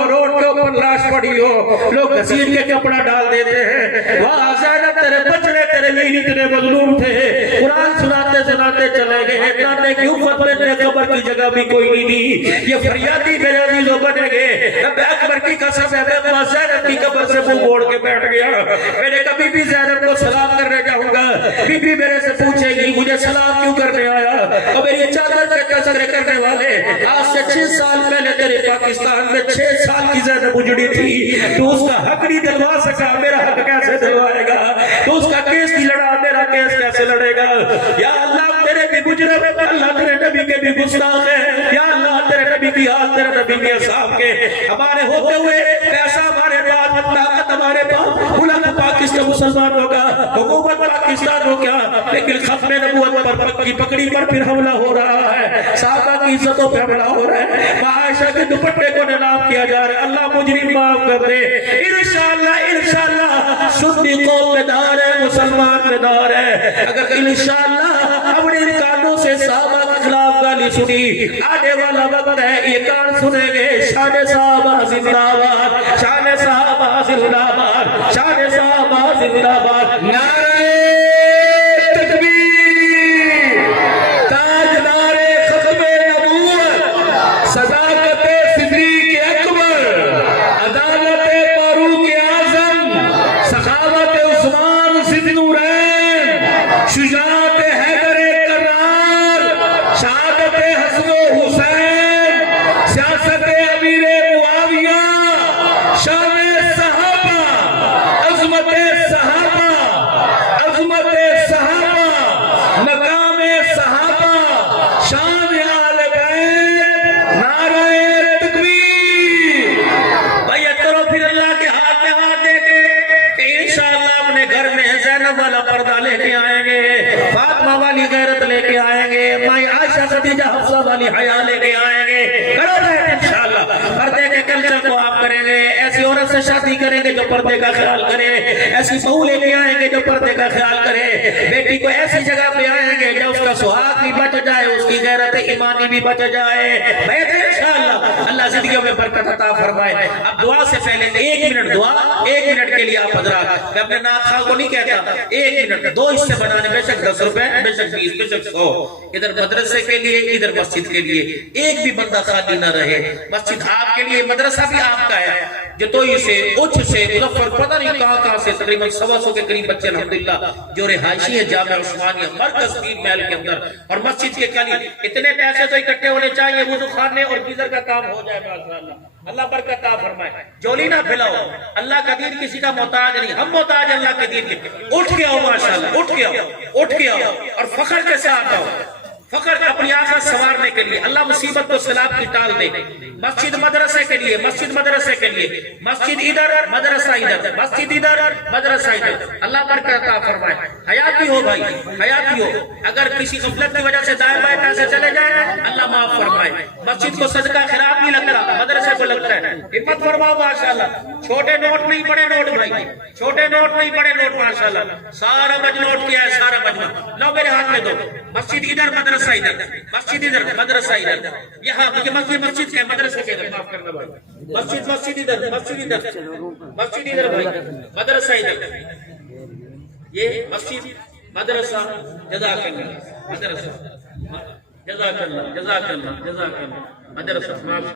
روڈ کے اوپر لاش پڑی ہو، لوگ گھسیٹ کے کپڑا ڈال دیتے ہیں، واہ زینب تیرے بچڑے تیرے لیے اتنے مظلوم تھے، قرآن سناتے سناتے چلے گئے، نانے کی امت میں نے قبر کی جگہ بھی کوئی نہیں دی، یہ فریادی میرے عزیزوں بنے گے۔ رب اکبر کی قسم ہے میں ماں زینب کی قبر سے منہ موڑ کے بیٹھ گیا، میں نے کبھی بھی زینب کو سلام کرنے جاؤں گا، بی بی میرے سے پوچھے گی مجھے سلام کیوں کرنے آیا، اور میری چادر پہ تذکرے کرنے والے آج سے 6 سال پہلے تیرے پاکستان میں 6 سال کی زینب اجڑی تھی، تو اس کا حق نہیں دلوا سکا، میرا حق کیسے دلوائے گا، تو اس کا کیس نہیں لڑا، میرا کیس کیسے لڑے گا۔ یا اللہ تیرے بھی مجرم ہے، اللہ تیرے نبی کے بھی گستاخ ہے، یا اللہ تیرے نبی کی حال تیرے نبی کے صاحب کے ہمارے ہوتے ہوئے پیسہ ہمارے پاس، طاقت ہمارے پاس، ملک پاکستان مسلمانوں کا، حکومت پاکستان ہو گیا، لیکن ختم نبوت پر کی پکڑی پر پھر حملہ ہو رہا ہے، صحابہ کی عزتوں پہ حملہ ہو رہا ہے، عائشہ کے دوپٹے کو نیلام کیا جا رہا ہے، اللہ مجرم معاف کر دے۔ انشاءاللہ سنی قوم میں دار ہے، مسلمان میں دار ہے، اگر انشاءاللہ اپنے کانوں سے صحابہ کے خلاف گالی سنی، آنے والا وقت ہے یہ کان سنیں گے شان صحابہ زندہ باد، شان صحابہ زندہ باد، شان صحابہ زندہ باد، نعرہ تکبیر، تاجدار ختم نبوت، صداقت صدیق اکبر، عدالت فاروق اعظم، سخاوت عثمان ذی النورین، شجاعت حیدر کرار، شہادت حسن و حسین، سیاست امیر معاویہ، شان صحابہ، عظمت صحابہ، عظمت صحابہ، مقام صحابہ، شان آل بیت، نعرہ تکبیر۔ بیعت کرو پھر اللہ کے ہاتھ میں زینب والا پردہ لے کے آئیں گے، فاطمہ والی غیرت لے کے آئیں گے، مائی عائشہ خدیجہ حفصہ والی حیا لے کے آئیں گے. کرو گے انشاءاللہ. پردے کے کلچر کو آپ کریں گے. ایسی عورت سے شادی کریں گے جو پردے کا خیال کرے. ایسی بہو لے کے آئیں گے جو پردے کا خیال کرے. بیٹی کو ایسی جگہ پہ آئیں گے جو اس کا سہاگ بھی بچ جائے، اس کی غیرت ایمانی بھی بچ جائے. بیٹھے انشاءاللہ اللہ زندگیوں میں برکت عطا فرمائے. اب دعا سے پہلے 1 منٹ دعا، 1 منٹ کے لیے آپ حضرات، میں اپنے ناک خواہ کو نہیں کہتا، 1 منٹ 2 حصے بنانے، بے شک 10 روپے، بے شک 20، بے شک 100، ادھر مدرسے کے لیے، ادھر مسجد کے لیے. ایک بھی بندہ خالی نہ رہے. مسجد آپ کے لیے، مدرسہ بھی آپ کا ہے. جتوئی سے، اچھ سے، مظفر، پتہ نہیں کہاں سے تقریباً 125 کے قریب بچے الحمدللہ جو رہائشی ہے جامعہ عثمانیہ مرکز 3 میل کے اندر، اور مسجد کے لیے اتنے پیسے تو اکٹھے ہونے چاہیے، وضو خانے اور گیزر کا کام ہو جائے ماشاءاللہ. اللہ برکت عطا فرمائے. جولی نہ پھیلاؤ. اللہ کا دین کسی کا محتاج نہیں، ہم محتاج اللہ کے دین کے. اٹھ کے آؤ ماشاءاللہ، اٹھ کے آؤ، اٹھ کے آؤ اور فخر کے ساتھ آؤ. فخر اپنی آخرت سنوارنے کے لیے. اللہ مصیبت کو سیلاب کی ٹال دے. مسجد مدرسے کے لیے، مسجد مدرسے کے لیے، مسجد ادھر، مدرسہ ادھر، مسجد ادھر، مدرسہ ادھر. اللہ برکت عطا فرمائے. حیات بھی ہو بھائی، حیات بھی ہو. اگر کسی غفلت کی وجہ سے دائیں بائیں پیسے چلے جائیں اللہ معاف فرمائے. مسجد کو صدقہ خیرات نہیں لگتا، مدرسے کو لگتا ہے. ہمت فرماؤ ماشاءاللہ. چھوٹے نوٹ نہیں بڑے نوٹ بھائی، چھوٹے نوٹ نہیں بڑے نوٹ ماشاءاللہ. سارا مجمع نوٹ کیا ہے، سارا مجمع. لو میرے ہاتھ میں دو. مسجد ادھر، مدرسہ ادھر، مسجد ادھر، مدرسہ ادھر. یہاں یہ مسجد کے مدرسے کے ادھر، معاف کرنا بھائی. مسجد ادھر، مسجد ادھر، مسجد ادھر بھائی، مدرسہ ادھر. یہ مسجد، مدرسہ، جزاک اللہ، مدرسہ، جزاک اللہ، جزاک اللہ، جزاک اللہ، مدرسہ.